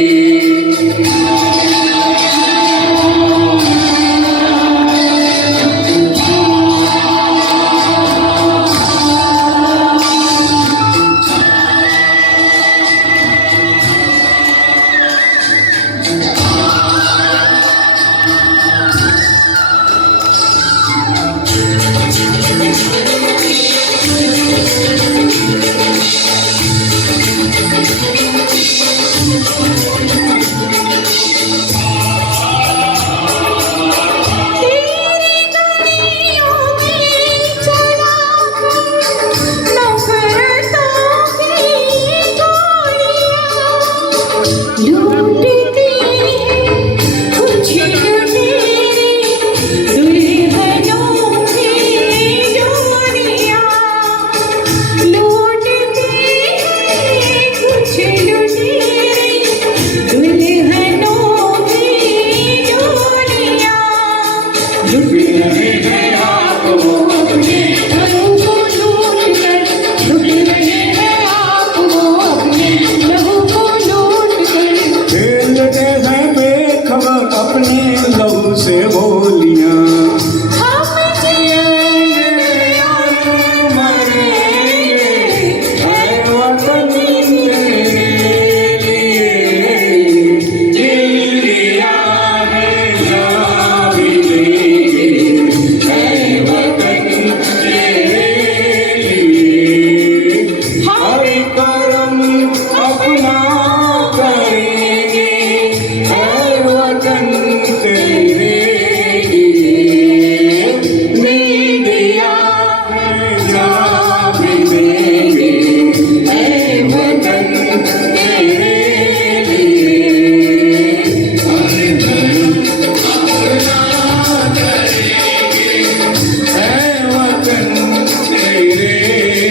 तेरी गलियों में चलाकर नफरतों की गोलियां लूटती हैं कुछ लुटेरे दुल्हनों की डोरियां। लूटती हैं कुछ लुटेरे दुल्हनों की डोरियां। लुट रहे हैं आप वो अपने घरों को लूट कर। लुट रहे हैं आप वो अपने लहू को लूट कर। खेलते हैं बेखबर अपने लहू से होलियां। हम जिएंगे और मरेंगे ऐ वतन तेरे लिए। इंडिया है जान भी देंगे ऐ वतन तेरे लिए। हर करम अपना करेंगे ऐ वतन तेरे लिए। इंडिया है जान भी देंगे ऐ वतन तेरे लिए। हर ऐ वतन तेरे लिए।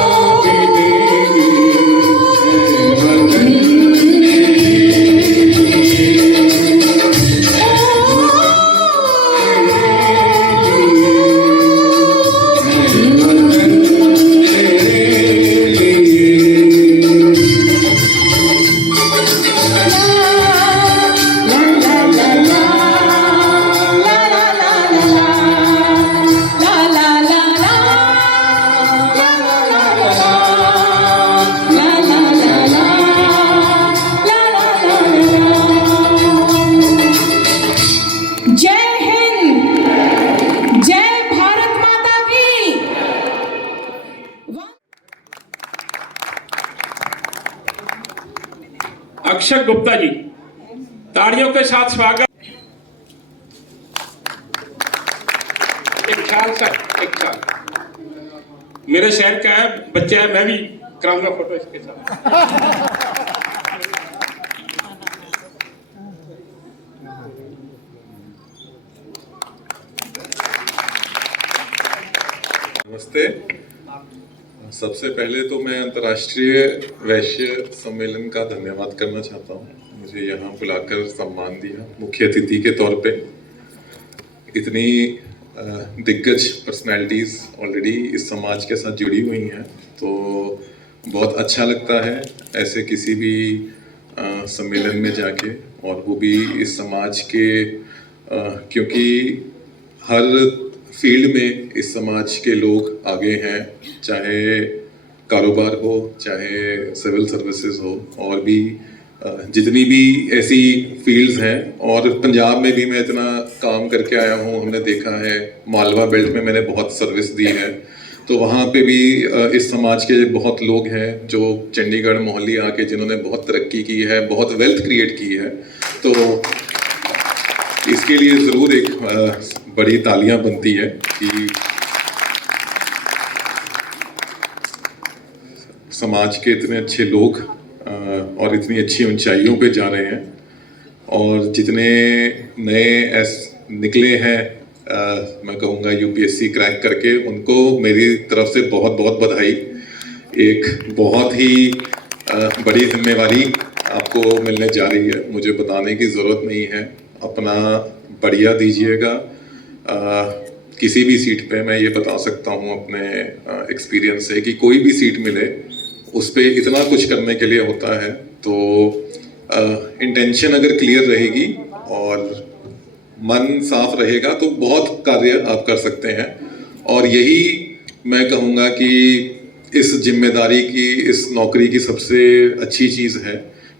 जान भी देंगे ऐ वतन जय हिंद, जय भारत माता की। अक्षय गुप्ता जी, तालियों के साथ स्वागत। एक ख्याल सर, एक ख्याल। मेरे शहर का है, बच्चा है, मैं भी कराऊंगा फोटो इसके साथ। नमस्ते। सबसे पहले तो मैं अंतर्राष्ट्रीय वैश्य सम्मेलन का धन्यवाद करना चाहता हूँ। मुझे यहाँ बुलाकर सम्मान दिया मुख्य अतिथि के तौर पे। इतनी दिग्गज पर्सनालिटीज़ ऑलरेडी इस समाज के साथ जुड़ी हुई हैं, तो बहुत अच्छा लगता है ऐसे किसी भी सम्मेलन में जाके, और वो भी इस समाज के क्योंकि हर फील्ड में इस समाज के लोग आगे हैं, चाहे कारोबार हो, चाहे सिविल सर्विसेज हो, और भी जितनी भी ऐसी फील्ड्स हैं, और पंजाब में भी मैं इतना काम करके आया हूँ, हमने देखा है मालवा बेल्ट में मैंने बहुत सर्विस दी है, तो वहाँ पे भी इस समाज के बहुत लोग हैं जो चंडीगढ़ मोहाली आके जिन्होंने बहुत तरक्की की है, बहुत वेल्थ क्रिएट की है, तो इसके लिए ज़रूर एक बड़ी तालियां बनती है कि समाज के इतने अच्छे लोग और इतनी अच्छी ऊंचाइयों पे जा रहे हैं, और जितने नए निकले हैं मैं कहूँगा यूपीएससी क्रैक करके, उनको मेरी तरफ से बहुत बहुत बधाई। एक बहुत ही बड़ी जिम्मेवारी आपको मिलने जा रही है, मुझे बताने की ज़रूरत नहीं है, अपना बढ़िया दीजिएगा। किसी भी सीट पे मैं ये बता सकता हूँ अपने एक्सपीरियंस से कि कोई भी सीट मिले उस पर इतना कुछ करने के लिए होता है, तो इंटेंशन अगर क्लियर रहेगी और मन साफ रहेगा तो बहुत कार्य आप कर सकते हैं। और यही मैं कहूँगा कि इस जिम्मेदारी की, इस नौकरी की सबसे अच्छी चीज़ है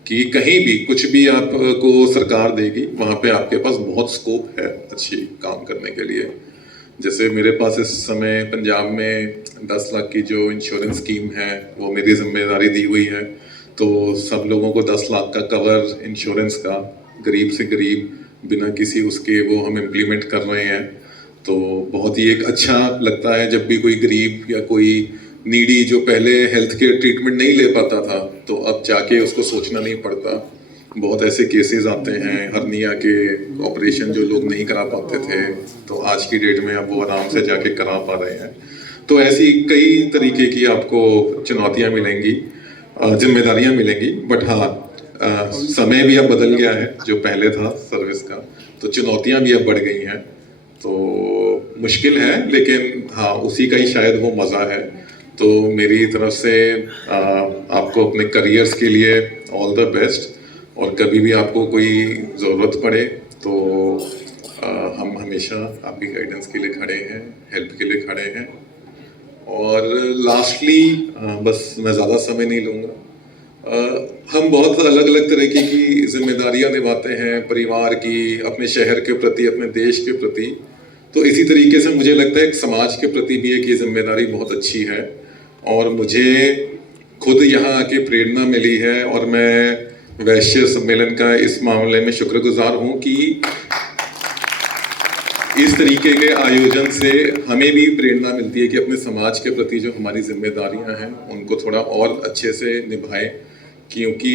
कि कहीं भी कुछ भी आपको सरकार देगी, वहाँ पे आपके पास बहुत स्कोप है अच्छी काम करने के लिए। जैसे मेरे पास इस समय पंजाब में 10 लाख की जो इंश्योरेंस स्कीम है वो मेरी जिम्मेदारी दी हुई है, तो सब लोगों को 10 लाख का कवर इंश्योरेंस का गरीब से गरीब बिना किसी उसके वो हम इम्प्लीमेंट कर रहे हैं। तो बहुत ही एक अच्छा लगता है जब भी कोई गरीब या कोई नीडी जो पहले हेल्थ केयर ट्रीटमेंट नहीं ले पाता था, तो अब जाके उसको सोचना नहीं पड़ता। बहुत ऐसे केसेस आते हैं हर्निया के ऑपरेशन जो लोग नहीं करा पाते थे, तो आज की डेट में अब वो आराम से जाके करा पा रहे हैं। तो ऐसी कई तरीके की आपको चुनौतियां मिलेंगी, जिम्मेदारियां मिलेंगी, बट हाँ समय भी अब बदल गया है जो पहले था सर्विस का, तो चुनौतियां भी अब बढ़ गई हैं, तो मुश्किल है, लेकिन हाँ उसी का ही शायद वो मज़ा है। तो मेरी तरफ से आपको अपने करियर्स के लिए ऑल द बेस्ट, और कभी भी आपको कोई ज़रूरत पड़े तो हम हमेशा आपकी गाइडेंस के लिए खड़े हैं, हेल्प के लिए खड़े हैं। और लास्टली बस मैं ज़्यादा समय नहीं लूँगा, हम बहुत अलग अलग तरीके की जिम्मेदारियां निभाते हैं, परिवार की, अपने शहर के प्रति, अपने देश के प्रति, तो इसी तरीके से मुझे लगता है कि समाज के प्रति भी एक ये जिम्मेदारी बहुत अच्छी है। और मुझे खुद यहाँ आके प्रेरणा मिली है, और मैं वैश्य सम्मेलन का इस मामले में शुक्रगुजार हूँ कि इस तरीके के आयोजन से हमें भी प्रेरणा मिलती है कि अपने समाज के प्रति जो हमारी जिम्मेदारियां हैं उनको थोड़ा और अच्छे से निभाएं, क्योंकि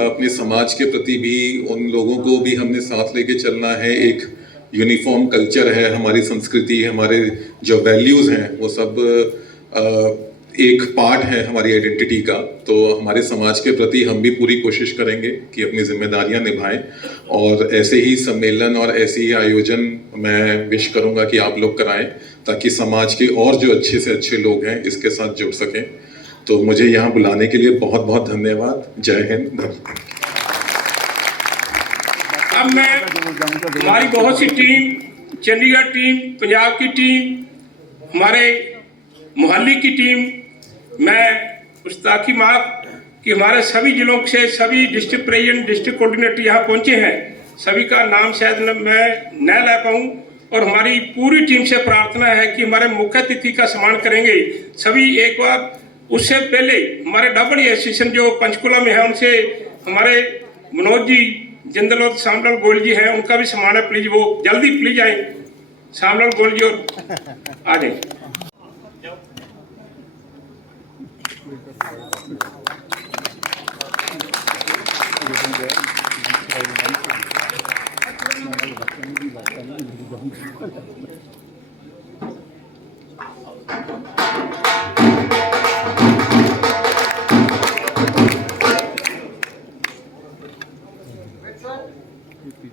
अपने समाज के प्रति भी उन लोगों को भी हमने साथ लेके चलना है। एक यूनिफॉर्म कल्चर है, हमारी संस्कृति, हमारे जो वैल्यूज़ हैं वो सब एक पार्ट है हमारी आइडेंटिटी का। तो हमारे समाज के प्रति हम भी पूरी कोशिश करेंगे कि अपनी जिम्मेदारियां निभाएं, और ऐसे ही सम्मेलन और ऐसे ही आयोजन मैं विश करूंगा कि आप लोग कराएं, ताकि समाज के और जो अच्छे से अच्छे लोग हैं इसके साथ जुड़ सकें। तो मुझे यहाँ बुलाने के लिए बहुत बहुत धन्यवाद। जय हिंद। अब मैं हमारी बहुत सी टीम, चंडीगढ़ टीम, पंजाब की टीम, हमारे मोहाली की टीम, मैं मुस्ताकी माफ कि हमारे सभी जिलों से सभी डिस्ट्रिक्ट प्रेसिडेंट, डिस्ट्रिक्ट कोऑर्डिनेटर यहाँ पहुँचे हैं, सभी का नाम शायद मैं न ले पाऊँ, और हमारी पूरी टीम से प्रार्थना है कि हमारे मुख्य अतिथि का सम्मान करेंगे सभी। एक बार उससे पहले हमारे डबल एसोसिएशन जो पंचकुला में है, उनसे हमारे मनोज जी जिंदल और श्यामलाल गोयल जी हैं, उनका भी सम्मान है, प्लीज वो जल्दी प्लीज आए, श्यामलाल गोयल जी और आ जाए।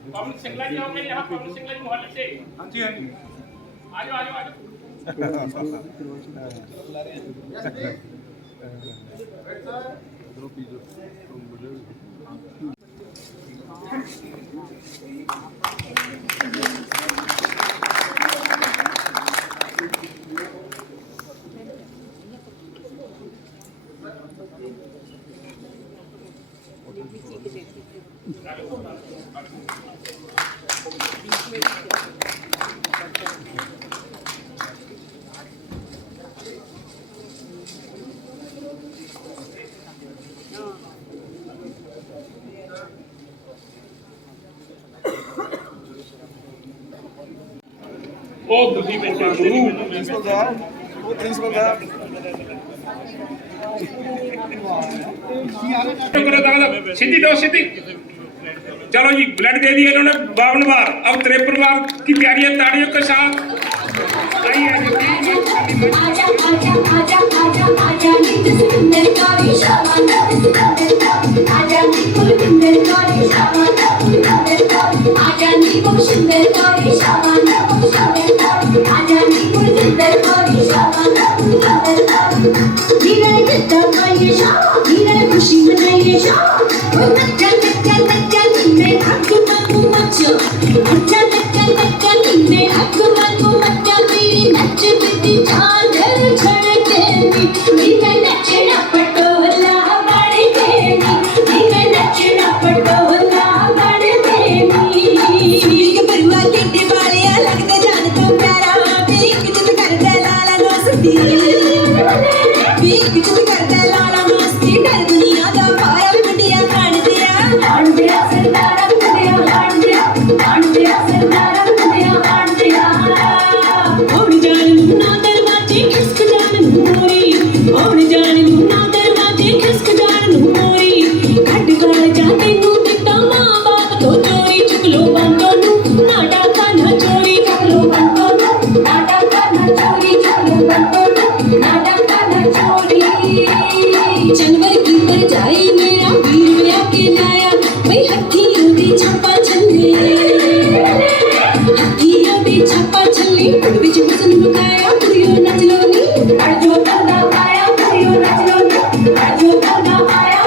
पवन सिंगला जी होंगे यहाँ, पवन सिंगला जी मोहाली से। हाँ जी, हाँ जी, आ जाओ आ जाओ आ जाओ। पीछे ਬਹੁਤ ਦੁਖੀ ਬੈਠਾ ਗੁਰੂ करो दादा सीधी दो सीधी चलो जी ब्लड दे दिया इन्होंने 52 बार अब 53 बार की तैयारी है ताड़ियों के साथ आइए आजा आजा आजा आजा आजा नीत सिकंदर कारी शाबाश आजा नी कुलविंदर कारी शाबाश आजा नी बख्शिंदर कारी शाबाश आजा नी कुलविंदर कारी शाबाश नीरे कितना पाइए शाबाश नीरे खुशी मनाइए शाबाश ओ नच्चा नच्चा नच्चा नीने आंखों मांगो मच्चा नच्चा नच्चा नच्चा नीने आंखों मांगो मच्चा मेरी नच बिटी चादर छड़के नीने नचना पटोला बड़े देनी नीने नचना पटोला बड़े देनी के बरुआ केटे वालिया लगदा जान तो प्यारा बीक जित करदा लाला मस्ती बीक जित करदा लाला मस्ती डर दुनिया दा पारा भी मंडिया खान दिया सरदारा मंडिया खान दिया सरदारा मंडिया खान दिया ओण जान मुन्ना दरवाजे खिसक जान मोरी ओण जान मुन्ना दरवाजे खिसक जान मोरी खड्ड गाल जाते नू दिता मां बाप तो चोरी चुक लो बंदों नू ना डाका ना चोरी चुक लो बंदों नू ना डाका ना चोरी चुक लो बंदों नू ना डाका ना चोरी जनवर की पर जाई मेरा वीर विया के लाया भाई हथियों दी छापा छल्ले हथियों दी छापा छल्ले उड़ विच हुस्न मुकाया कुड़ियो नच लो नी अड़ जो करदा पाया कुड़ियो नच लो नी अड़ जो करदा पाया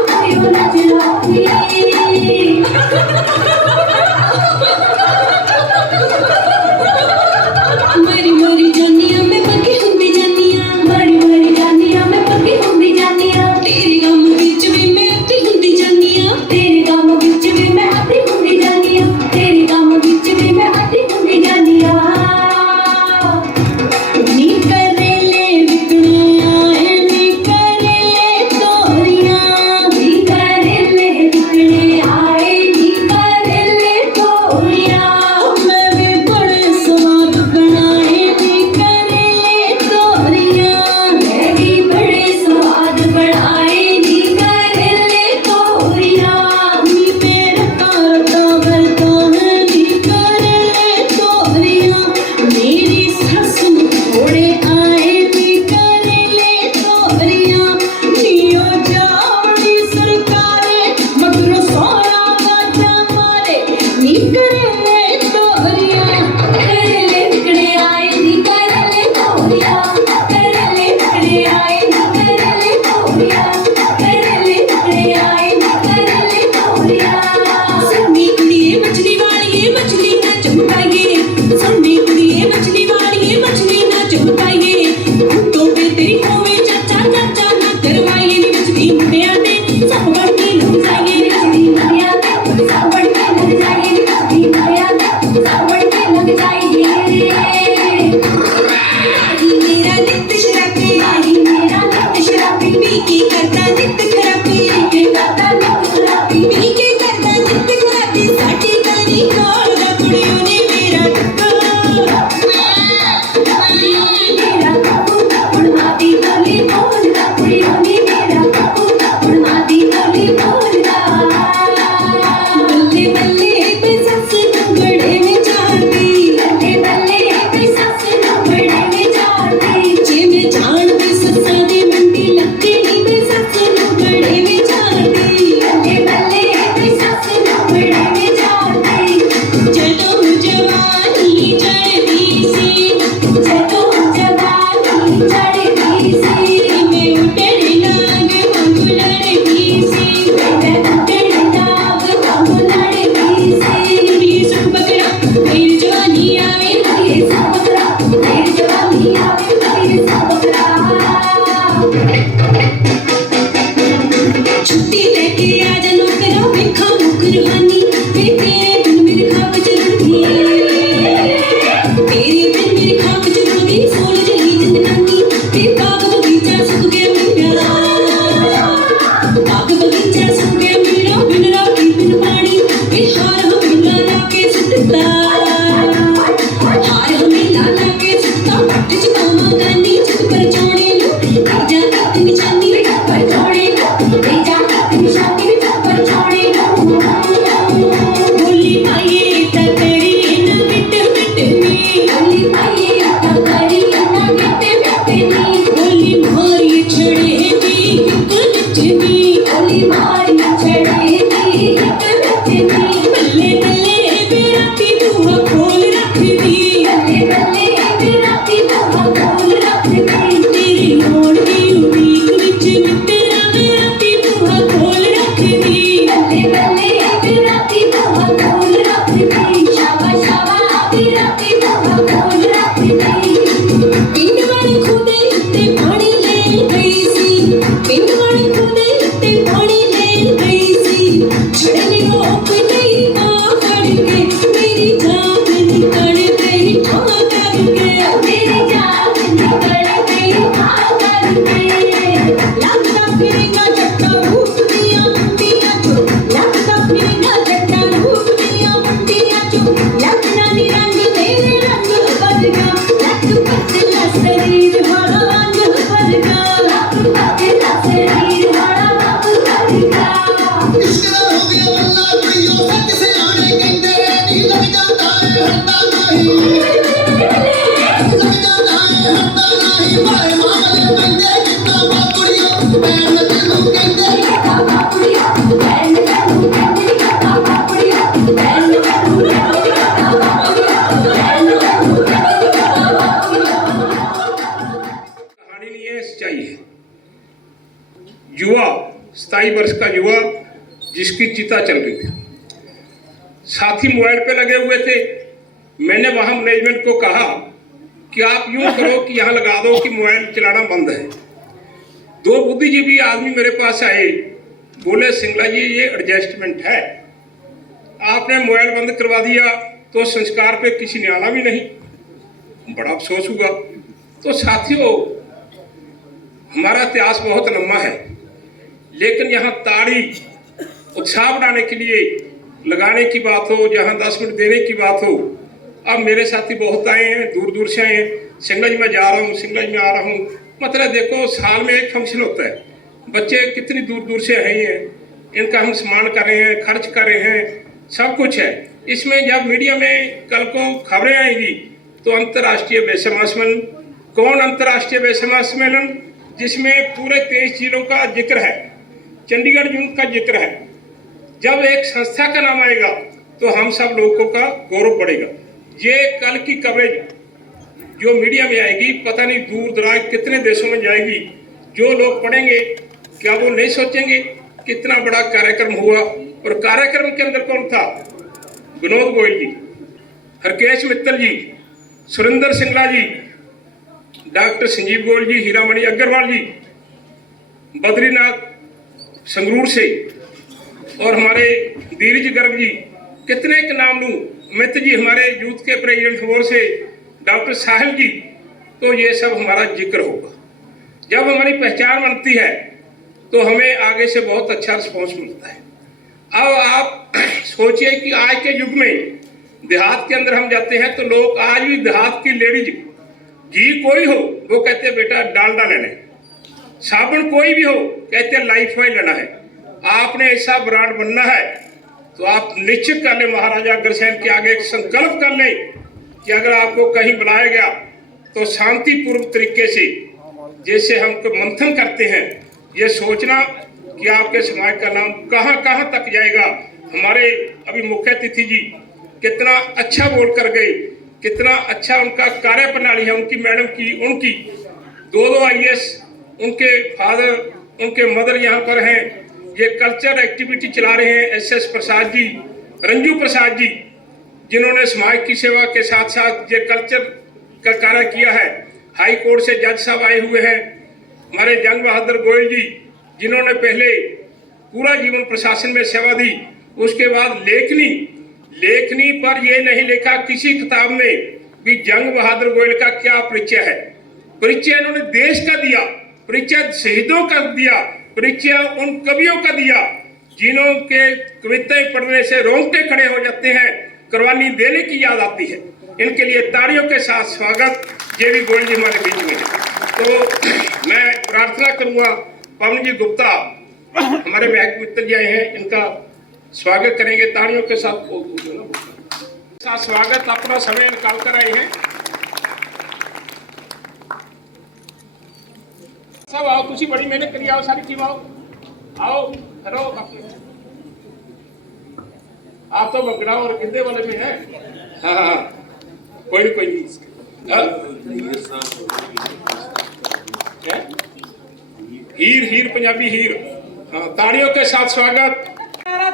घर में लगता फिरेगा जट्टा धूप दिया मुंडिया चो लगता फिरेगा जट्टा धूप दिया मुंडिया चो लगना नी रंग तेरे रंग बदगा लग पतला शरीर बड़ा रंग बदगा लग पतला शरीर बड़ा रंग बदगा इश्क हो गया वल्ला कुड़ियों सच से आने कहते नी लग जाता है हटता नहीं लग जाता है हटता नहीं भाई मामले बंदे कितना बाकुड़ियों बैन तेनू कहते बाकुड़िया बैन तेनू कहते बाकुड़िया बैन तेनू कहते बाकुड़िया बैन तेनू कहते कहानी नहीं है, सच्चाई है। युवा 27 वर्ष का युवा जिसकी चिता चल रही थी, साथी मोबाइल पे लगे हुए थे। मैंने वहां मैनेजमेंट को कहा कि आप यूं करो कि यहाँ लगा दो कि मोबाइल चलाना बंद है। दो बुद्धिजीवी आदमी मेरे पास आए, बोले सिंगला जी ये एडजस्टमेंट है, आपने मोबाइल बंद करवा दिया तो संस्कार पे किसी ने आना भी नहीं। बड़ा अफसोस हुआ। तो साथियों, हमारा इतिहास बहुत लंबा है, लेकिन यहाँ ताड़ी उत्साह बढ़ाने के लिए लगाने की बात हो, जहाँ 10 मिनट देने की बात हो। अब मेरे साथी बहुत आए हैं, दूर दूर से आए हैं। सिंगला जी मैं जा रहा हूँ, सिंगला जी मैं आ रहा हूँ। मतलब देखो, साल में एक फंक्शन होता है, बच्चे कितनी दूर दूर से आए हैं, इनका हम सम्मान कर रहे हैं, खर्च कर रहे हैं, सब कुछ है। इसमें जब मीडिया में कल को खबरें आएंगी तो अंतर्राष्ट्रीय वैश्य सम्मेलन, कौन अंतर्राष्ट्रीय वैश्य सम्मेलन जिसमें पूरे 23 जिलों का जिक्र है, चंडीगढ़ यूनिट का जिक्र है। जब एक संस्था का नाम आएगा तो हम सब लोगों का गौरव बढ़ेगा। ये कल की कवरेज जो मीडिया में आएगी, पता नहीं दूर दराज कितने देशों में जाएगी। जो लोग पढ़ेंगे क्या वो नहीं सोचेंगे कितना बड़ा कार्यक्रम हुआ। और कार्यक्रम के अंदर कौन था? विनोद गोयल जी, हरकेश मित्तल जी, सुरेंद्र सिंगला जी, डॉक्टर संजीव गोयल जी, हीरामणि अग्रवाल जी, बद्रीनाथ संगरूर से, और हमारे धीरज गर्ग जी, कितने के नाम लूं, मित्र जी हमारे यूथ के प्रेसिडेंट फोर से, डॉक्टर साहिल जी। तो ये सब हमारा जिक्र होगा। जब हमारी पहचान बनती है तो हमें आगे से बहुत अच्छा रिस्पॉन्स मिलता है। अब आप सोचिए कि आज के युग में देहात के अंदर हम जाते हैं तो लोग आज भी देहात की लेडीज, घी कोई हो वो कहते बेटा डालडा लेना है, साबुन कोई भी हो कहते लाइफ ऑयल लेना है। आपने ऐसा ब्रांड बनना है तो आप निश्चित कर लें, महाराजा अग्रसेन के आगे एक संकल्प कर लें कि अगर आपको कहीं बुलाया गया तो शांतिपूर्वक तरीके से, जैसे हम मंथन करते हैं, ये सोचना कि आपके समाज का नाम कहां कहां तक जाएगा। हमारे अभी मुख्य अतिथि जी कितना अच्छा बोल कर गए, कितना अच्छा उनका कार्य प्रणाली है उनकी, मैडम की, उनकी 2 IAS, उनके फादर, उनके मदर यहाँ पर हैं। ये कल्चर एक्टिविटी चला रहे हैं SS प्रसाद जी, रंजू प्रसाद जी, जिन्होंने समाज की सेवा के साथ साथ ये कल्चर का कार्य किया है। हाई कोर्ट से जज साहब आए हुए हैं। हमारे जंग बहादुर गोयल जी, जिन्होंने पहले पूरा जीवन प्रशासन में सेवा दी, उसके बाद लेखनी पर ये नहीं लिखा किसी किताब में भी जंग बहादुर गोयल का क्या परिचय है। परिचय इन्होंने देश का दिया, परिचय शहीदों का दिया, परिचय उन कवियों का दिया जिन्हों के कविताएं पढ़ने से रोंगटे खड़े हो जाते हैं, कुर्बानी देने की याद आती है। इनके लिए तालियों के साथ स्वागत। JV गोयल जी हमारे बीच में। तो मैं प्रार्थना करूंगा पवन जी गुप्ता हमारे महक मित्र जी आए हैं, इनका स्वागत करेंगे तालियों के साथ स्वागत, अपना समय निकाल कर आए हैं। सब आओ, तुसी बड़ी मेहनत करी, आओ सारी टीम आओ हेलो। आप तो बगड़ा और गिद्दे वाले में हैं। हाँ, कोई नहीं। हीर पंजाबी हीर। हाँ, तालियों के साथ स्वागत।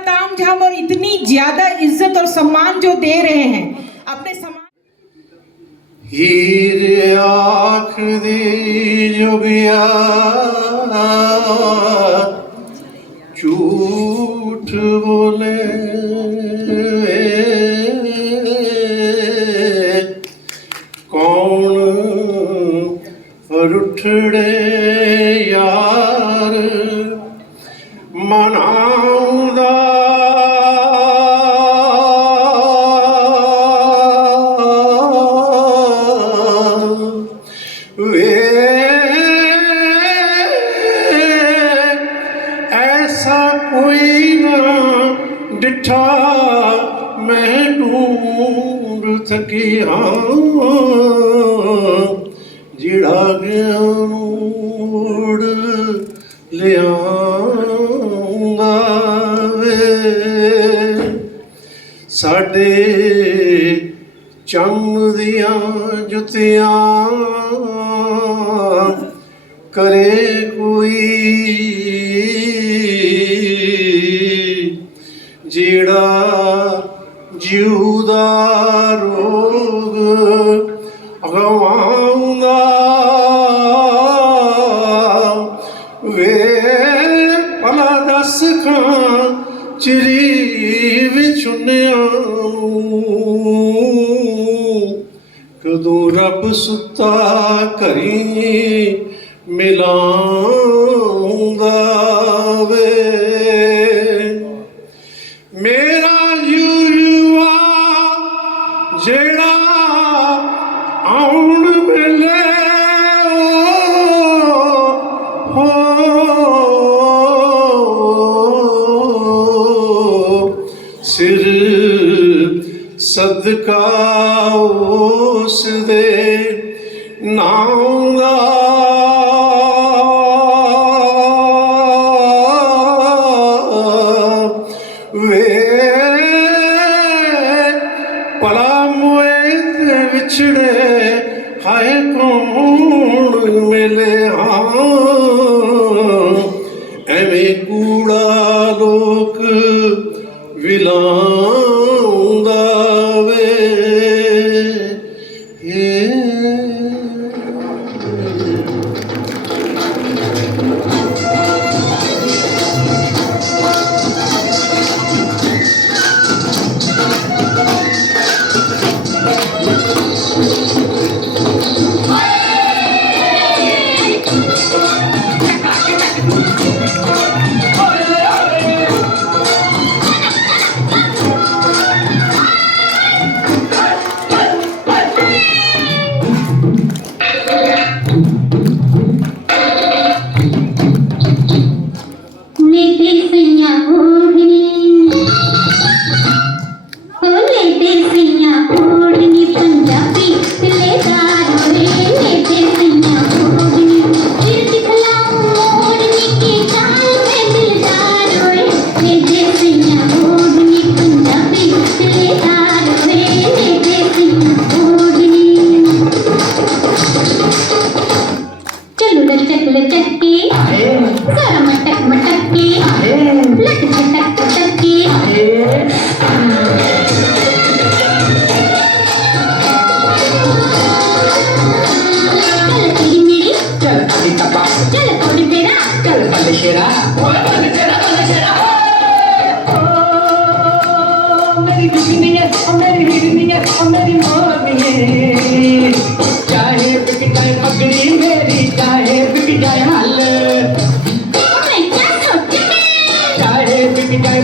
ताम झाम और इतनी ज्यादा इज्जत और सम्मान जो दे रहे हैं अपने समाज। हीर आँख दी जोगिया झूठ बोले, कौन पर उठड़े यार मनाउंदा वे ऐसा कोई ना डिठा मैं ढूंढ सकी हाँ जिड़ा गया मुड़ लियांगा वे साडे चम दियां जुतियां करे कोई जेड़ा जिउदा रोग गवाऊंगा वे भला दस खां चिरी विचुनिया कदों रब सुता करी मिलाऊंगा वे मेरा जुआ जेड़ा आउण मिले हो सिर सदका उस दे नाम दा वे भला मोए विछड़े हाय कौन मिले हाँ एवें कूड़ा लोक विलांदा वे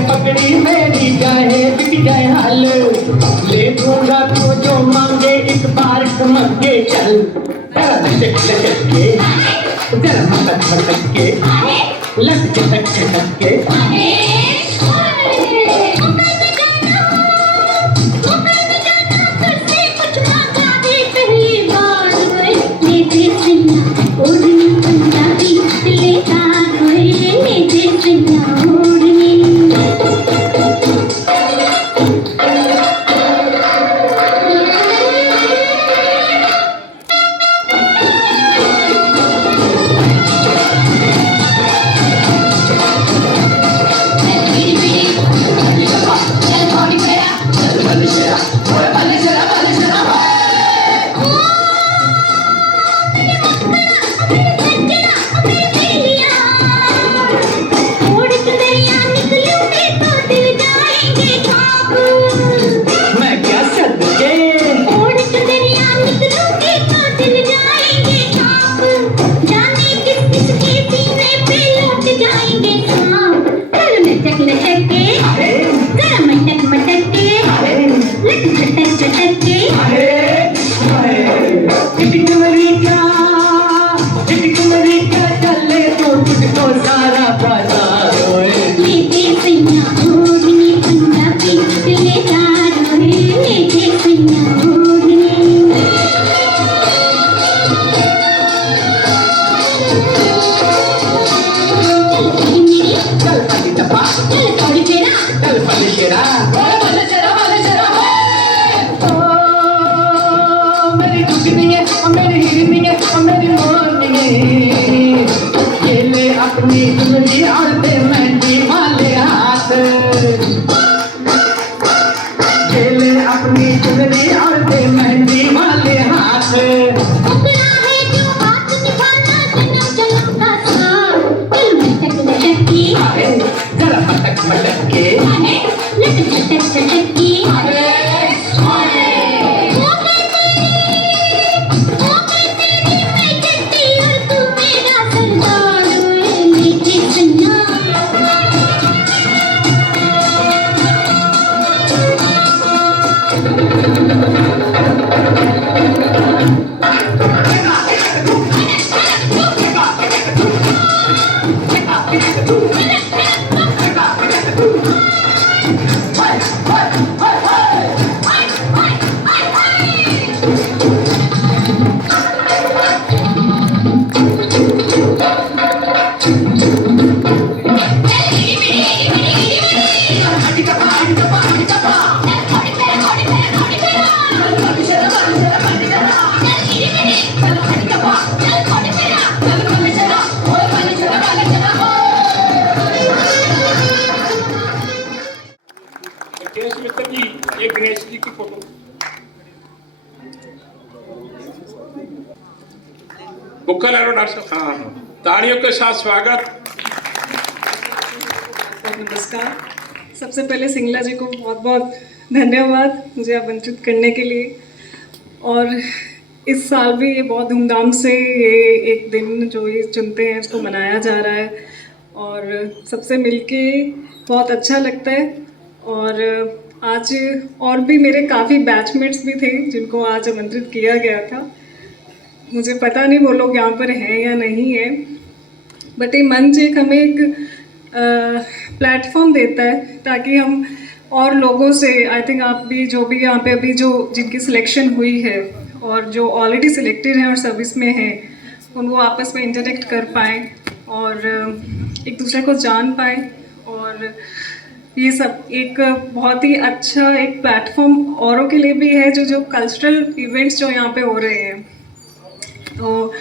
पकड़ी मेरी चाहे बिक जाए हाल ले दूंगा तो जो मांगे एक बार मगे चल लटक के जरा मटक के लटक के इसके सीने पे लौट जाएंगे हाँ चल लटक लटक के जरा मटक मटक के लट झटक झटक के चले तो तुझको सारा बाजार लेके सैया ओढ़नी पंजाबी चले तारो रे लेके सैया ओढ़नी चल पानी टपा चल थोड़ी तेरा चल पानी शेरा वाले शेरा ओ मेरी टुकड़ी है मेरी हिरनी है मेरी मोरनी है ये ले अपनी दुल्हनी और दे मेहंदी वाले हाथ ये ले अपनी दुल्हनी और दे मेहंदी वाले हाथ अपना है जो हाथ निभाना चलो चलो का साथ चल मटक लटक के जरा मटक मटक के लट झटक झटक के गणेश मित्र जी, एक गणेश जी की फोटो। बुक्का ला लो डॉक्टर साहब। हाँ, तालियों के साथ स्वागत। नमस्कार। सबसे पहले सिंगला जी को बहुत बहुत धन्यवाद मुझे आमंत्रित करने के लिए। और इस साल भी ये बहुत धूमधाम से ये एक दिन जो ये चुनते हैं उसको मनाया जा रहा है और सबसे मिलके बहुत अच्छा लगता है। और आज और भी मेरे काफ़ी बैचमेट्स भी थे जिनको आज आमंत्रित किया गया था। मुझे पता नहीं वो लोग यहाँ पर हैं या नहीं है, बट ये मंच एक हमें एक प्लेटफॉर्म देता है ताकि हम और लोगों से, आई थिंक आप भी जो भी यहाँ पे अभी जो जिनकी सिलेक्शन हुई है और जो ऑलरेडी सिलेक्टेड हैं और सर्विस में हैं, उनको आपस में इंटरेक्ट कर पाएँ और एक दूसरे को जान पाएँ। और ये सब एक बहुत ही अच्छा एक प्लेटफॉर्म औरों के लिए भी है जो कल्चरल इवेंट्स जो यहाँ पे हो रहे हैं। तो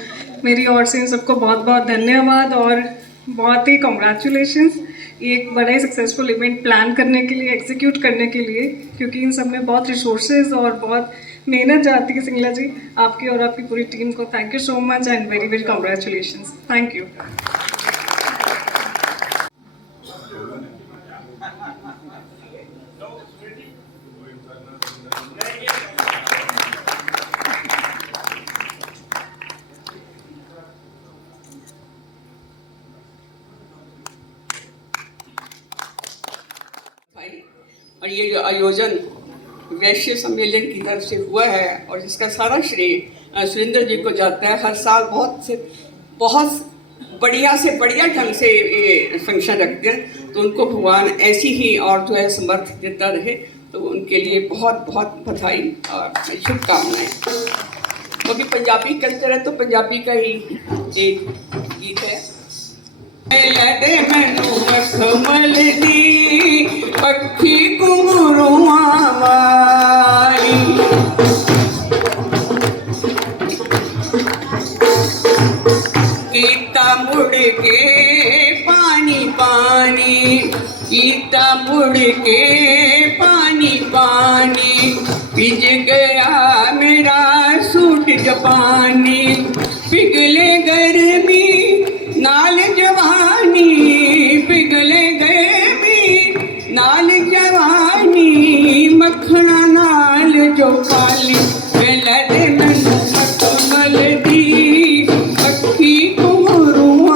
मेरी ओर से इन सबको बहुत बहुत धन्यवाद और बहुत ही कॉन्ग्रेचुलेशंस एक बड़े सक्सेसफुल इवेंट प्लान करने के लिए, एग्जीक्यूट करने के लिए, क्योंकि इन सब में बहुत रिसोर्सेज और बहुत मेहनत जाती है। सिंगला जी, आपकी और आपकी पूरी टीम को thank you so much and very very congratulations. Thank you. और ये जो आयोजन वैश्य सम्मेलन की तरफ से हुआ है और जिसका सारा श्रेय सुरेंद्र जी को जाता है। हर साल बहुत बढ़िया से बढ़िया ढंग से ये फंक्शन रखते हैं, तो उनको भगवान ऐसी ही और जो है समर्थ देता रहे। तो उनके लिए बहुत बहुत बधाई और शुभकामनाएं। क्योंकि पंजाबी कल्चर है तो पंजाबी का ही एक गीत है। लदे मैनू कमल दी पक्षी घुंघरुआ वाली कीता मुड़ के पानी पानी, कीता मुड़ के पानी पानी, पिज गया मेरा सूट जपानी, पिघले गर्मी नाल जवानी, पिघले गर्मी नाल जवानी, मखना नाल जो पाली लदे मैनू कमल दी पक्षी घुंघरू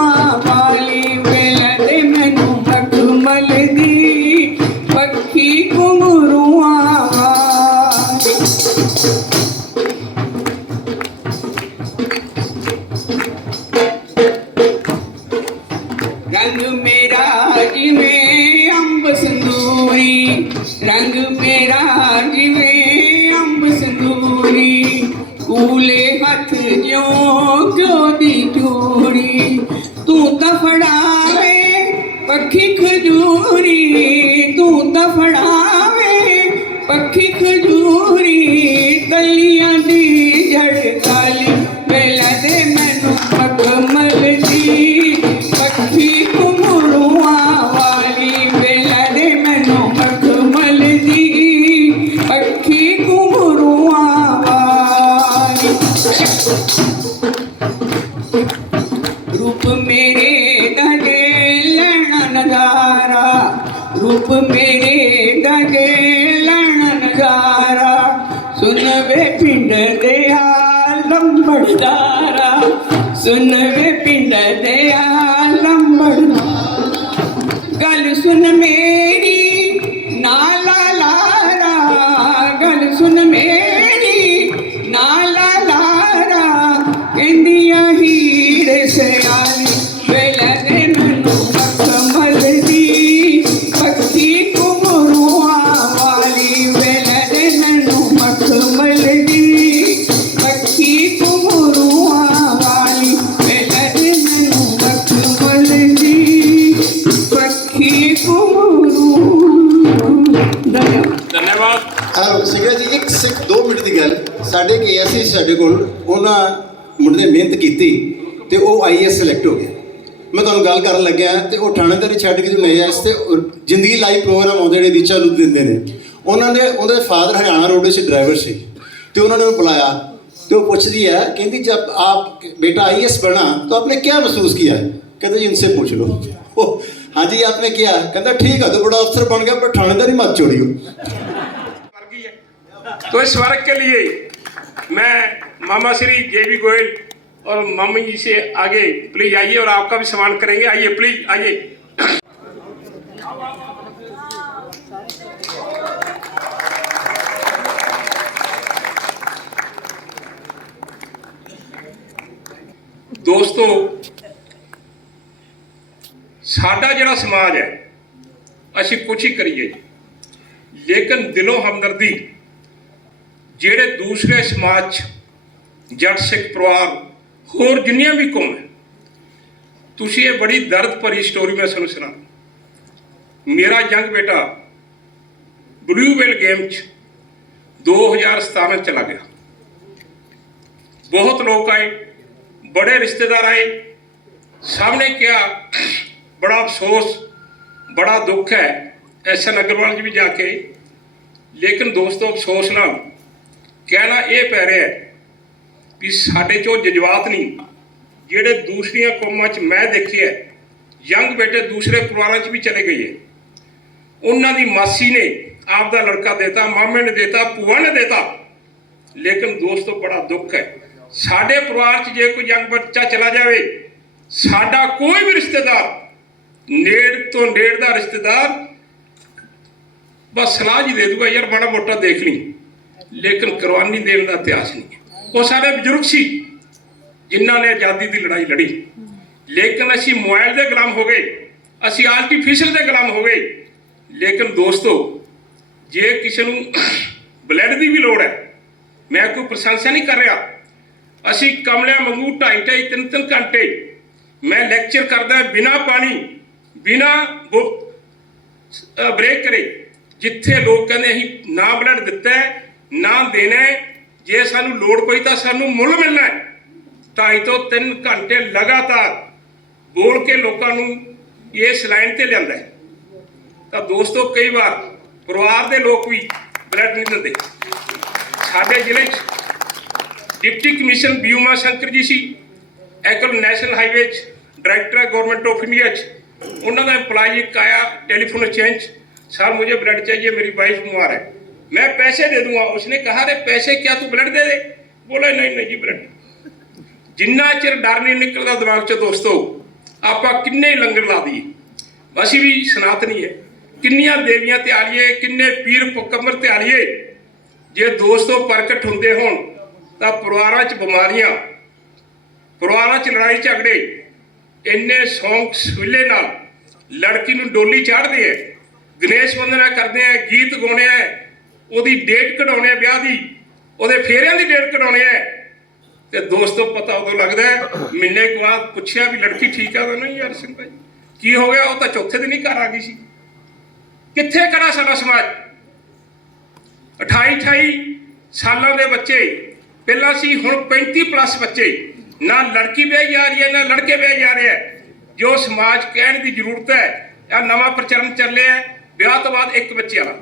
रंग मेरा जिवें अंब संदूरी, रंग मेरा जिवें अंब संदूरी, कूले हथ ज्यों घ्यो दी चूड़ी, तू तां फड़ावे पक्खी खजूरी, तू तां फड़ावे पक्खी खजूरी, कलियां दी जड़ काली वेला दे मैनू मखमल दी, पक्खी घुंघरूआं वाली वेला दे मैनू मखमल दी, पक्खी घुंघरूआं वाली। रूप मेरे दगे लैना नजारा, रूप मेरे दगे लैना नजारा, सुन वे पिंड दिया लंबड़दारा, सुन वे पिंड दिया लंबड़दारा, गल सुन मेरी नाला लारा, गल सुन मेरी नाला लारा, कहंदियां हीर सियाली वेला दे मैनू मखमल दी, पक्खी घुंघरूआं वाली वेला दे मैनू मखमल दी, पक्खी घुंघरूआं वाली वेला दे मैनू मखमल दी, पक्खी धन्यवाद। सिंगरा जी एक सिर्फ 2 मिनट की गल साढ़े के ऐसे साढ़े को मुंडे ने मेहनत की तो वह IAS सिलेक्ट हो गया। मैं तुहानूं गल करन लग्या तो वह थाणेदारी छड्ड के जो नए आए ते जिंदगी लाइव प्रोग्राम आउंदे ने रीचा लुध दिंदे ने, उन्होंने उनके फादर हरियाणा रोड से ड्राइवर से, तो उन्होंने बुलाया तो पूछती है कहती जब आप बेटा IAS बना तो आपने क्या महसूस किया है? कहते जी इनसे पूछ लो। हाँ जी आपने किया? कहता ठीक है तो बड़ा अफसर बन गया पर थानेदारी मत छोड़ियो। तो इस वर्ग के लिए मैं मामा श्री JB गोयल और मामी जी से आगे प्लीज आइए और आपका भी सम्मान करेंगे। आइए प्लीज आइए। दोस्तों साडा जिहड़ा समाज है असीं कुछ ही करिए लेकिन दिलों हमदर्दी ਜਿਹੜੇ दूसरे समाज जट सिख परिवार होर जिन्नियां भी कौम है तुसीं ये बड़ी दर्द भरी स्टोरी मैं सुन सुना। मेरा यंग बेटा ब्लू वेल गेम 2017 चला गया। बहुत लोग आए, बड़े रिश्तेदार आए, सबने क्या बड़ा अफसोस बड़ा दुख है SN अग्रवाल जी भी जाके, लेकिन दोस्तों अफसोस ना कहना यह पै रहा है कि साढ़े चो जज्बात नहीं ਜਿਹੜੇ दूसरिया कौमां च मैं देखे है यंग बेटे दूसरे परिवारों च भी चले गए है। उन्होंने मासी ने आपका लड़का देता, मामे ने देता, भूआ ने देता, लेकिन दोस्तों बड़ा दुख है साढ़े परिवार च जे कोई यंग बच्चा चला जाए साडा कोई भी रिश्तेदार नेड़ तो नेड़ का रिश्तेदार बस सलाह जी दे दूगा यार माड़ा मोटा देख ली, लेकिन कुर्बानी देने का इतिहास नहीं है। वो सारे बजुर्ग सी जिन्हों ने आज़ादी की लड़ाई लड़ी, लेकिन असी मोबाइल के गुलाम हो गए, असी आर्टिफिशियल के गुलाम हो गए। लेकिन दोस्तों जे किसी ब्लड की भी लोड़ है, मैं कोई प्रशंसा नहीं कर रहा, असी कमलिया वांगू 2.5 3 घंटे मैं लैक्चर करदा बिना पानी बिना ब्रेक करे, जिथे लोग कहते असीं ना ब्लड दिता है ना देना है, जे सानू लोड़ पई तां सानू मुल मिलना है। 2.5 तो 3 घंटे लगातार बोल के लोगों नूं इस लाइन ते लिआंदा है। तो दोस्तों कई बार परिवार के लोग भी ब्लड नहीं दिंदे। साडे जिले डिप्टी कमिश्नर बीमा शंकर जी सी एक नैशनल हाईवे डायरैक्टर है गवर्नमेंट ऑफ इंडिया उन्होंने एम्प्लॉय एक आया टेलीफोन चेंज, सर मुझे ब्लड चाहिए, मेरी वाइफ बीमार है, मैं पैसे दे दूंगा। उसने कहा अरे पैसे क्या तू ब्लड दे दे? बोला नहीं नहीं जी ब्लड। जिन्ना चिर डर नहीं निकलता दिमाग चो दोस्तों आप किन्ने लंगर ला दिए। असी भी सनातनी है, किन्नियां देवियां त्यालीए, किन्ने पीर पुकम्बर त्यालीए, जे दोस्तों प्रकट होंदे होण तां परिवारां च बीमारियां, परिवारां च लड़ाई झगड़े, ਇੰਨੇ ਸ਼ੌਂਕ ਸੁਲੇ ਨਾਲ ਲੜਕੀ ਨੂੰ ਡੋਲੀ ਚਾੜਦੇ ਹੈ, ਗਣੇਸ਼ ਵੰਦਨਾ ਕਰਦੇ ਆ, ਗੀਤ ਗਾਉਣੇ ਆ, ਉਹਦੀ ਡੇਟ ਕਢਾਉਣੇ ਆ ਵਿਆਹ ਦੀ, ਉਹਦੇ ਫੇਰਿਆਂ ਦੀ ਡੇਟ ਕਢਾਉਣੇ ਆ। ਤੇ ਦੋਸਤੋ ਪਤਾ ਉਦੋਂ ਲੱਗਦਾ ਹੈ ਮਹੀਨੇ ਕੁ ਬਾਅਦ ਪੁੱਛਿਆ ਵੀ ਲੜਕੀ ਠੀਕ ਆ? ਨਹੀਂ ਯਾਰ ਸਿੰਘ ਭਾਈ ਕੀ ਹੋ ਗਿਆ? ਉਹ ਤਾਂ ਚੌਥੇ ਦਿਨ ਹੀ ਘਰ ਆ ਗਈ ਸੀ। ਕਿੱਥੇ ਖੜਾ ਸਾਡਾ ਸਮਾਜ? 28 ਸਾਲਾਂ ਦੇ ਬੱਚੇ ਪਹਿਲਾਂ ਸੀ, ਹੁਣ 35+ ਬੱਚੇ, ਨਾ ਲੜਕੀ ਵਿਆਹੀ ਜਾ ਰਹੀ ਹੈ ਨਾ ਲੜਕੇ ਵਿਆਹੇ ਜਾ ਰਹੇ ਹੈ। ਜੋ ਸਮਾਜ ਕਹਿਣ ਦੀ ਜ਼ਰੂਰਤ ਹੈ, ਆ ਨਵਾਂ ਪ੍ਰਚਲਨ ਚੱਲਿਆ ਵਿਆਹ ਤੋਂ ਬਾਅਦ ਇੱਕ ਬੱਚੇ ਵਾਲਾ।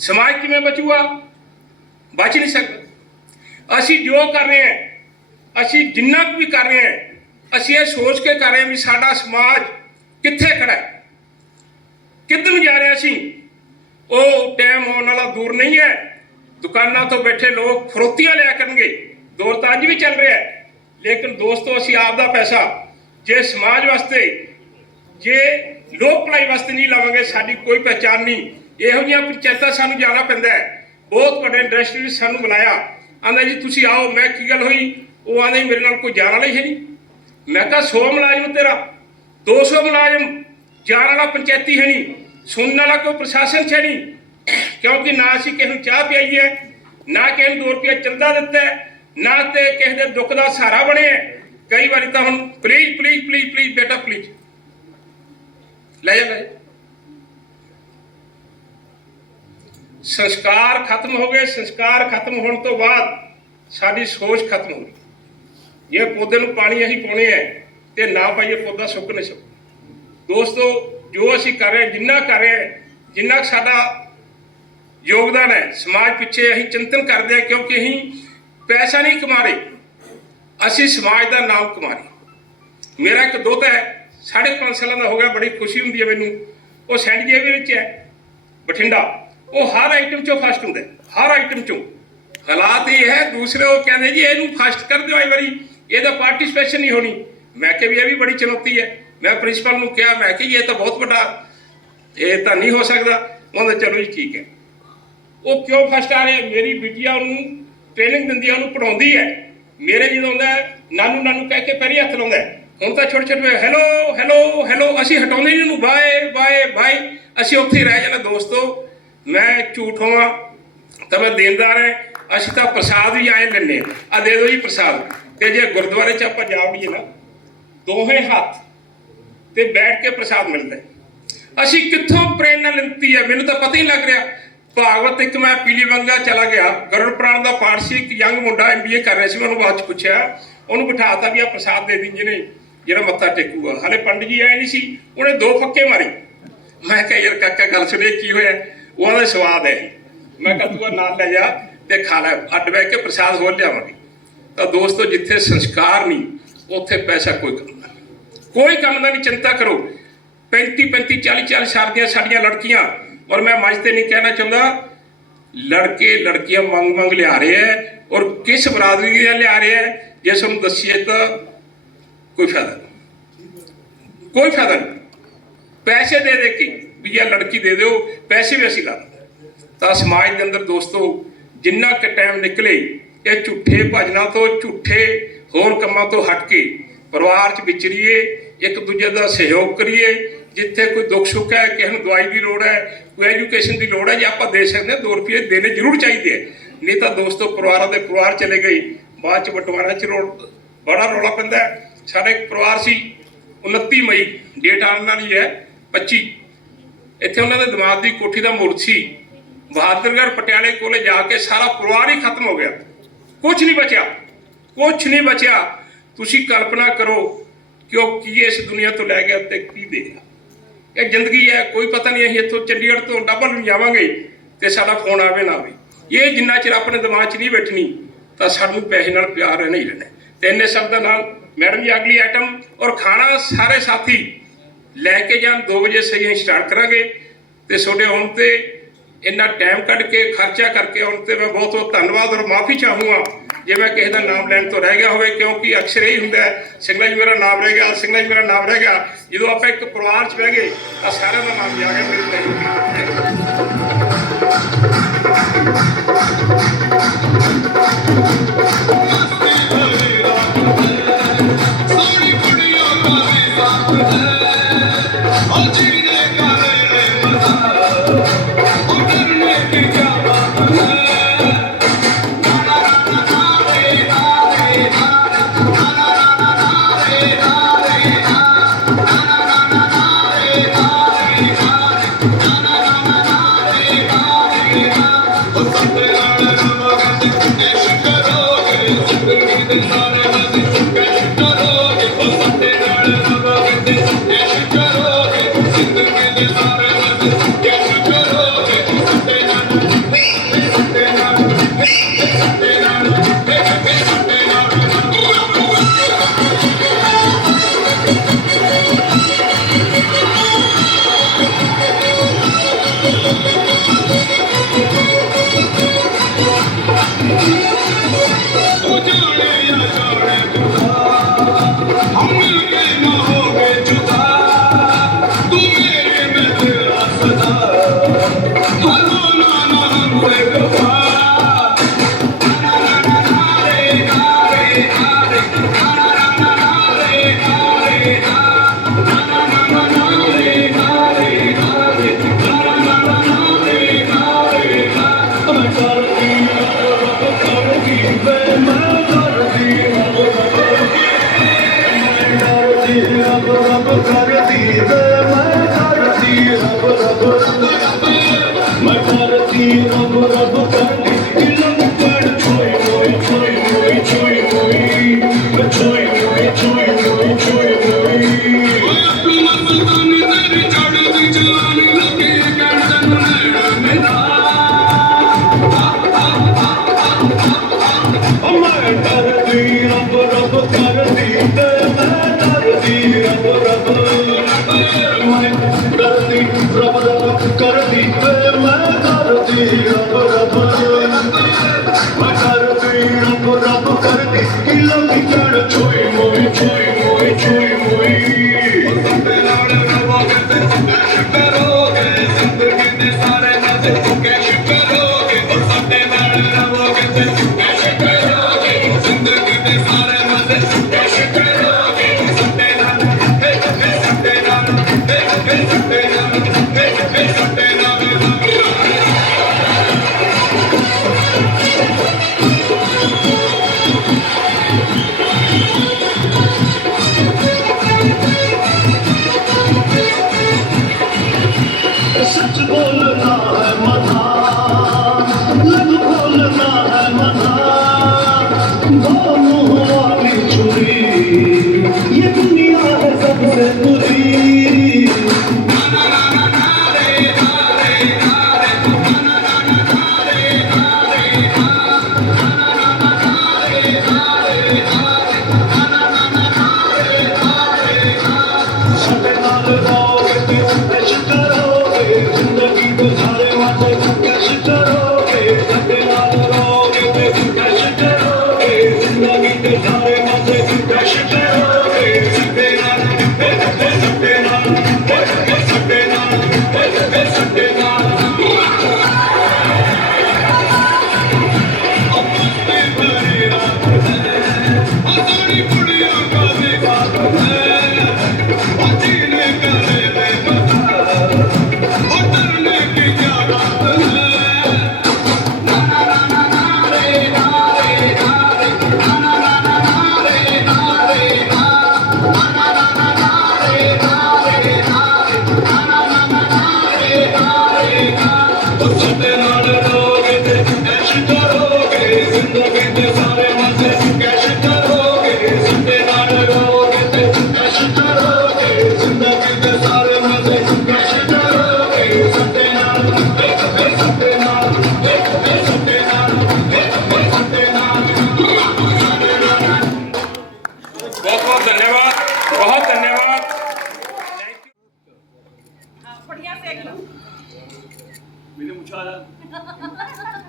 ਸਮਾਜ ਕਿਵੇਂ ਬਚੂਗਾ? ਬਚ ਨਹੀਂ ਸਕਦਾ। ਅਸੀਂ ਜੋ ਕਰ ਰਹੇ ਹਾਂ, ਅਸੀਂ ਜਿੰਨਾ ਵੀ ਕਰ ਰਹੇ ਹਾਂ, ਅਸੀਂ ਇਹ ਸੋਚ ਕੇ ਕਰ ਰਹੇ ਹਾਂ ਵੀ ਸਾਡਾ ਸਮਾਜ ਕਿੱਥੇ ਖੜਾ ਹੈ, ਕਿੱਧਰ ਨੂੰ ਜਾ ਰਿਹਾ ਅਸੀਂ। ਉਹ ਟਾਈਮ ਆਉਣ ਵਾਲਾ ਦੂਰ ਨਹੀਂ ਹੈ, ਦੁਕਾਨਾਂ ਤੋਂ ਬੈਠੇ ਲੋਕ ਫਰੋਤੀਆਂ ਲਿਆ ਕਰਨਗੇ। ਦੌਰ ਤਾਂ ਅੱਜ ਵੀ ਚੱਲ ਰਿਹਾ ਹੈ, ਲੇਕਿਨ ਦੋਸਤੋ ਅਸੀਂ ਆਪ ਦਾ ਪੈਸਾ ਜੇ ਸਮਾਜ ਵਾਸਤੇ, ਜੇ ਲੋਕ ਭਲਾਈ ਵਾਸਤੇ ਨਹੀਂ ਲਾਵਾਂਗੇ, ਸਾਡੀ ਕੋਈ ਪਹਿਚਾਣ ਨਹੀਂ। ਇਹੋ ਜਿਹੀਆਂ ਪੰਚਾਇਤਾਂ ਸਾਨੂੰ ਜਾਣਾ ਪੈਂਦਾ ਹੈ। ਬਹੁਤ ਵੱਡੇ ਇੰਡਸਟਰੀ ਸਾਨੂੰ ਬੁਲਾਇਆ, ਆਂਦਾ ਜੀ ਤੁਸੀਂ ਆਓ। ਮੈਂ ਕੀ ਗੱਲ ਹੋਈ? ਉਹ ਆਂਦਾ ਮੇਰੇ ਨਾਲ ਕੋਈ ਜਾਣ ਵਾਲਾ ਹੀ ਨਹੀਂ। ਮੈਂ ਕਿਹਾ 100 ਮੁਲਾਜ਼ਮ ਤੇਰਾ, 200 ਮੁਲਾਜ਼ਮ, ਜਾਣ ਵਾਲਾ ਪੰਚਾਇਤੀ ਹੈ ਨਹੀਂ, ਸੁਣਨ ਵਾਲਾ ਕੋਈ ਪ੍ਰਸ਼ਾਸਨ ਹੈ ਨਹੀਂ। ਕਿਉਂਕਿ ਨਾ ਅਸੀਂ ਕਿਸੇ ਨੂੰ ਚਾਹ ਪਿਆਈ ਹੈ, ਨਾ ਕਿਸੇ ਨੂੰ 2 ਰੁਪਇਆ ਚੰਦਾ ਦਿੱਤਾ ਹੈ, ਨਾ ਤੇ ਕਿਸੇ ਦੇ ਦੁੱਖ ਦਾ ਸਹਾਰਾ ਬਣੇ। ਕਈ ਵਾਰੀ ਤਾਂ ਹੁਣ ਪਲੀਜ਼ ਪਲੀਜ਼ ਪਲੀਜ਼ ਪਲੀਜ਼ ਬੇਟਾ ਪਲੀਜ਼ ਲੈ ਜਾ। ਸੰਸਕਾਰ ਖਤਮ ਹੋ ਗਏ। ਸੰਸਕਾਰ ਖਤਮ ਹੋਣ ਤੋਂ ਬਾਅਦ ਸਾਡੀ ਸੋਚ ਖਤਮ ਹੋ ਗਈ। ਜੇ ਪੌਦੇ ਨੂੰ ਪਾਣੀ ਅਸੀਂ ਪਾਉਣੇ ਹੈ ਤੇ ਨਾ ਪਾਈਏ, ਪੌਦਾ ਸੁੱਕ ਨਹੀਂ ਸਕਦਾ। ਦੋਸਤੋ ਜੋ ਅਸੀਂ ਕਰ ਰਹੇ, ਜਿੰਨਾ ਕਰ ਰਹੇ, ਜਿੰਨਾ ਸਾਡਾ ਯੋਗਦਾਨ ਹੈ ਸਮਾਜ ਪਿੱਛੇ, ਅਸੀਂ ਚਿੰਤਨ ਕਰਦੇ ਹਾਂ। ਕਿਉਂਕਿ ਅਸੀਂ ਪੈਸਾ ਨਹੀਂ ਕਮਾ ਰਹੇ, ਅਸੀਂ ਸਮਾਜ ਦਾ ਨਾਮ ਕਮਾ ਰਹੇ। ਮੇਰਾ ਇੱਕ ਦੋਤਾ ਹੈ, 5.5 ਸਾਲਾਂ ਦਾ ਹੋ ਗਿਆ, ਬੜੀ ਖੁਸ਼ੀ ਹੁੰਦੀ ਹੈ ਮੈਨੂੰ। ਉਹ ਸੈਂਟ ਜੇਵੀ ਵਿੱਚ ਹੈ ਬਠਿੰਡਾ, ਉਹ ਹਰ ਆਈਟਮ 'ਚੋਂ ਫਸਟ ਹੁੰਦਾ, ਹਰ ਆਈਟਮ 'ਚੋਂ। ਹਾਲਾਤ ਇਹ ਹੈ, ਦੂਸਰੇ ਉਹ ਕਹਿੰਦੇ ਜੀ ਇਹਨੂੰ ਫਸਟ ਕਰ ਦਿਓ ਇਹ ਵਾਰੀ, ਇਹਦਾ ਪਾਰਟਿਸਪੇਸ਼ਨ ਨਹੀਂ ਹੋਣੀ। ਮੈਂ ਕਿਹਾ ਵੀ ਇਹ ਵੀ ਬੜੀ ਚੁਣੌਤੀ ਹੈ। ਮੈਂ ਪ੍ਰਿੰਸੀਪਲ ਨੂੰ ਕਿਹਾ, ਮੈਂ ਕਿਹਾ ਜੀ ਇਹ ਤਾਂ ਬਹੁਤ ਵੱਡਾ, ਇਹ ਤਾਂ ਨਹੀਂ ਹੋ ਸਕਦਾ। ਉਹਨੇ ਚਲੋ ਜੀ ਠੀਕ ਹੈ। ਉਹ ਕਿਉਂ ਫਸਟ ਆ ਰਿਹਾ? ਮੇਰੀ ਬਿਟੀਆ ਉਹਨੂੰ ਟ੍ਰੇਨਿੰਗ ਦਿੰਦੀ ਹੈ, ਉਹਨੂੰ ਪੜਾਉਂਦੀ ਹੈ। ਮੇਰੇ ਜਦੋਂ ਆਉਂਦਾ ਨਾਨੂ ਨਾਨੂ ਕਹਿ ਕੇ ਪੈਰੀ ਹੱਥ ਲਾਉਂਦਾ। ਹੁਣ ਤਾਂ ਛੋਟੇ ਛੋਟੇ ਹੈਲੋ ਹੈਲੋ ਹੈਲੋ, ਅਸੀਂ ਹਟਾਉਂਦੇ ਨਹੀਂ ਉਹਨੂੰ, ਬਾਏ ਬਾਏ ਬਾਏ, ਅਸੀਂ ਉੱਥੇ ਹੀ ਰਹਿ ਜਾਣਾ। ਦੋਸਤੋ ਮੈਂ ਝੂਠ ਹੋਵਾਂ ਤਾਂ ਮੈਂ ਦੇਣਦਾਰ ਹੈ। ਅਸੀਂ ਤਾਂ ਪ੍ਰਸਾਦ ਵੀ ਆਏ ਲੈਂਦੇ ਆ, ਦੇ ਦਿਓ ਜੀ ਪ੍ਰਸਾਦ। ਤੇ ਜੇ ਗੁਰਦੁਆਰੇ 'ਚ ਆਪਾਂ ਜਾਵੜੀਏ ਨਾ, ਦੋਹੇ ਹੱਥ ਤੇ ਬੈਠ ਕੇ ਪ੍ਰਸਾਦ ਮਿਲਦਾ। ਅਸੀਂ ਕਿੱਥੋਂ ਪ੍ਰੇਰਨਾ ਲੈਂਦੀ ਹੈ ਮੈਨੂੰ ਤਾਂ ਪਤਾ ਹੀ ਲੱਗ ਰਿਹਾ। ਭਾਗਵਤ ਇੱਕ ਮੈਂ ਪੀਲੀ ਵੰਗਾ ਚਲਾ ਗਿਆ, ਗਰੁੜ ਪੁਰਾਣ ਦਾ ਪਾਠ ਸੀ। ਇੱਕ ਯੰਗ ਮੁੰਡਾ MBA ਕਰ ਰਿਹਾ ਸੀ, ਮੈਂ ਉਹਨੂੰ ਬਾਅਦ 'ਚ ਪੁੱਛਿਆ, ਉਹਨੂੰ ਬਿਠਾਤਾ ਵੀ ਆ ਪ੍ਰਸਾਦ ਦੇ ਦੀ ਜਿਹਨੇ ਜਿਹੜਾ ਮੱਥਾ ਟੇਕੂਗਾ। ਹਾਲੇ ਪੰਡਿਤ ਜੀ ਆਏ ਨਹੀਂ ਸੀ, ਉਹਨੇ 2 ਫੱਕੇ ਮਾਰੇ। ਮੈਂ ਕਿਹਾ ਯਾਰ ਕਾਕਾ ਗੱਲ ਸੁਣੇ ਕੀ ਹੋਇਆ? ਉਹਦਾ ਸਵਾਦ ਹੈ। ਮੈਂ ਕਿਹਾ ਤੂੰ ਨਾਲ ਲੈ ਜਾ ਤੇ ਖਾ ਲੈ, ਅੱਡ ਬਹਿ ਕੇ ਪ੍ਰਸਾਦ ਹੋਰ ਲਿਆਵਾਂਗੇ। ਤਾਂ ਦੋਸਤੋ ਜਿੱਥੇ ਸੰਸਕਾਰ ਨਹੀਂ, ਉੱਥੇ ਪੈਸਾ ਕੋਈ ਕੰਮ ਦਾ, ਕੋਈ ਕੰਮ ਦਾ ਨਹੀਂ। ਚਿੰਤਾ ਕਰੋ। 35 40 ਸਾਲ ਦੀਆਂ ਸਾਡੀਆਂ ਲੜਕੀਆਂ, ਔਰ ਮੈਂ ਮੰਚ ਤੇ ਨਹੀਂ ਕਹਿਣਾ ਚਾਹੁੰਦਾ, ਲੜਕੇ ਲੜਕੀਆਂ ਮੰਗ ਲਿਆ ਰਹੇ ਹੈ। ਔਰ ਕਿਸ ਬਰਾਦਰੀ ਦੀਆਂ ਲਿਆ ਰਹੇ ਹੈ, ਜੇ ਤੁਹਾਨੂੰ ਦੱਸੀਏ ਤਾਂ ਕੋਈ ਫਾਇਦਾ ਨਹੀਂ, ਕੋਈ ਫਾਇਦਾ ਨਹੀਂ। ਪੈਸੇ ਦੇ ਕੇ ਵੀ ਇਹ ਲੜਕੀ ਦੇ ਦਿਓ, ਪੈਸੇ ਵੀ ਅਸੀਂ ਲਾ ਦਿੰਦੇ। ਤਾਂ ਸਮਾਜ ਦੇ ਅੰਦਰ ਦੋਸਤੋ ਜਿੰਨਾ ਕੁ ਟਾਈਮ ਨਿਕਲੇ, ਇਹ ਝੂਠੇ ਭਜਨਾਂ ਤੋਂ, ਝੂਠੇ ਹੋਰ ਕੰਮਾਂ ਤੋਂ ਹਟ ਕੇ ਪਰਿਵਾਰ 'ਚ ਵਿਚਰੀਏ, ਇੱਕ ਦੂਜੇ ਦਾ ਸਹਿਯੋਗ ਕਰੀਏ। ਜਿੱਥੇ ਕੋਈ ਦੁੱਖ ਸੁੱਖ ਹੈ, ਕਿਸੇ ਨੂੰ ਦਵਾਈ ਦੀ ਲੋੜ ਹੈ, ਕੋਈ ਐਜੂਕੇਸ਼ਨ ਦੀ ਲੋੜ ਹੈ, ਜੇ ਆਪਾਂ ਦੇ ਸਕਦੇ ਹਾਂ 2 ਰੁਪਏ ਦੇਣੇ ਜ਼ਰੂਰ ਚਾਹੀਦੇ ਹੈ। ਨਹੀਂ ਤਾਂ ਦੋਸਤੋ ਪਰਿਵਾਰਾਂ ਦੇ ਪਰਿਵਾਰ ਚਲੇ ਗਏ, ਬਾਅਦ 'ਚ ਬਟਵਾਰਾ 'ਚ ਬੜਾ ਰੌਲਾ ਪੈਂਦਾ। ਸਾਡਾ ਇੱਕ ਪਰਿਵਾਰ ਸੀ, 29 ਮਈ ਡੇਟ ਆਉਣ ਵਾਲੀ ਹੈ 25, ਇੱਥੇ ਉਹਨਾਂ ਦੇ ਦਿਮਾਗ ਦੀ ਕੋਠੀ ਦਾ ਮੂਰਤ ਸੀ। ਬਹਾਦਰਗੜ੍ਹ ਪਟਿਆਲੇ ਕੋਲੇ ਜਾ ਕੇ ਸਾਰਾ ਪਰਿਵਾਰ ਹੀ ਖਤਮ ਹੋ ਗਿਆ, ਕੁਛ ਨਹੀਂ ਬਚਿਆ, ਕੁਛ ਨਹੀਂ ਬਚਿਆ। ਤੁਸੀਂ ਕਲਪਨਾ ਕਰੋ ਕਿ ਉਹ ਕੀ ਇਸ ਦੁਨੀਆ ਤੋਂ ਲੈ ਗਿਆ ਤੇ ਕੀ ਦੇ ਗਿਆ। ਇਹ ਜ਼ਿੰਦਗੀ ਹੈ, ਕੋਈ ਪਤਾ ਨਹੀਂ। ਅਸੀਂ ਇੱਥੋਂ ਚੰਡੀਗੜ੍ਹ ਤੋਂ ਡਬਲ ਨੂੰ ਜਾਵਾਂਗੇ ਤੇ ਸਾਡਾ ਫੋਨ ਆਵੇ ਨਾ ਆਵੇ। ਇਹ ਜਿੰਨਾ ਚਿਰ ਆਪਣੇ ਦਿਮਾਗ 'ਚ ਨਹੀਂ ਬੈਠਣੀ ਤਾਂ ਸਾਨੂੰ ਪੈਸੇ ਨਾਲ ਪਿਆਰ ਨਹੀਂ ਰਹਿਣਾ। ਤੇ ਇੰਨੇ ਸ਼ਬਦਾਂ ਨਾਲ ਮੈਡਮ ਜੀ ਅਗਲੀ ਆਈਟਮ ਔਰ ਖਾਣਾ ਸਾਰੇ ਸਾਥੀ ਲੈ ਕੇ ਜਾਣ। 2 ਵਜੇ ਸਹੀ ਅਸੀਂ ਸਟਾਰਟ ਕਰਾਂਗੇ। ਤੇ ਤੁਹਾਡੇ ਆਉਣ ਤੇ ਇੰਨਾ ਟਾਈਮ ਕੱਢ ਕੇ ਖਰਚਾ ਕਰਕੇ ਆਉਣ ਤੇ ਮੈਂ ਬਹੁਤ ਬਹੁਤ ਧੰਨਵਾਦ ਔਰ ਮਾਫੀ ਚਾਹੂੰਗਾ ਜੇ ਮੈਂ ਕਿਸੇ ਦਾ ਨਾਮ ਲੈਣ ਤੋਂ ਰਹਿ ਗਿਆ ਹੋਵੇ। ਕਿਉਂਕਿ ਅਕਸਰ ਇਹ ਹੁੰਦਾ ਸਿੰਘਲਾ ਜੀ ਮੇਰਾ ਨਾਮ ਰਹਿ ਗਿਆ, ਸਿੰਘਲਾ ਜੀ ਮੇਰਾ ਨਾਮ ਰਹਿ ਗਿਆ। ਜਦੋਂ ਆਪਾਂ ਇੱਕ ਪਰਿਵਾਰ 'ਚ ਬਹਿ ਗਏ ਤਾਂ ਸਾਰਿਆਂ ਦਾ ਨਾਮ ਆ ਗਿਆ। ਮੇਰੇ ਲਈ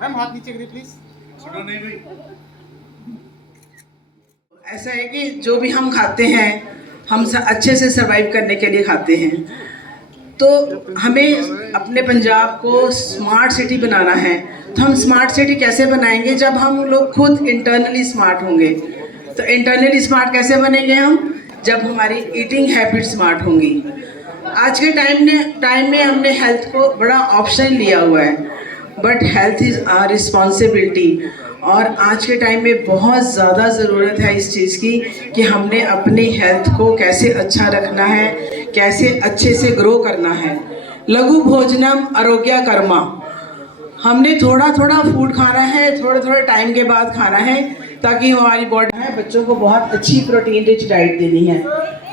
मैम हाथ नीचे करिए प्लीज। ऐसा है कि जो भी हम खाते हैं हम अच्छे से सरवाइव करने के लिए खाते हैं, तो हमें अपने पंजाब को स्मार्ट सिटी बनाना है। तो हम स्मार्ट सिटी कैसे बनाएंगे? जब हम लोग खुद इंटरनली स्मार्ट होंगे। तो इंटरनली स्मार्ट कैसे बनेंगे हम? जब हमारी ईटिंग हैबिट स्मार्ट होंगी। आज के टाइम में हमने हेल्थ को बड़ा ऑप्शन लिया हुआ है, but health is our responsibility. और आज के टाइम में बहुत ज़्यादा ज़रूरत है इस चीज़ की कि हमने अपनी हेल्थ को कैसे अच्छा रखना है, कैसे अच्छे से ग्रो करना है। लघु भोजनम आरोग्य कर्मा, हमने थोड़ा थोड़ा फूड खाना है, थोड़े थोड़े टाइम के बाद खाना है, ताकि हमारी बॉडी है। बच्चों को बहुत अच्छी प्रोटीन रिच डाइट देनी है।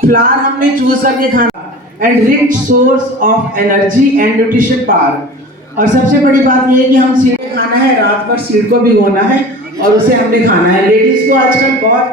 फ्लावर हमने चूज करके खाना and rich source of energy and nutrition power. और सबसे बड़ी बात यह है कि हम सीढ़े खाना है, रात भर सीढ़ को भिगोना है और उसे हमने खाना है। लेडीज को आजकल बहुत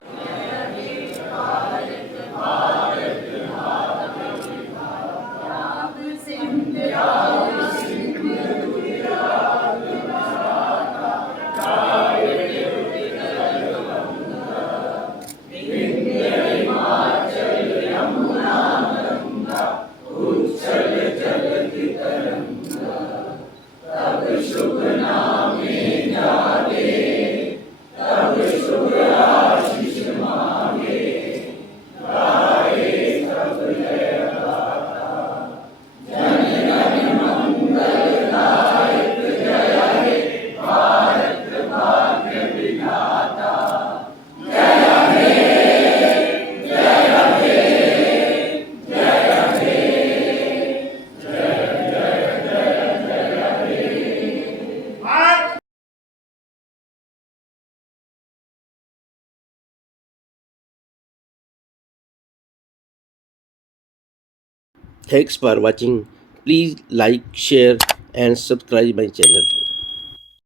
Thanks for watching. Please like, share and subscribe my channel.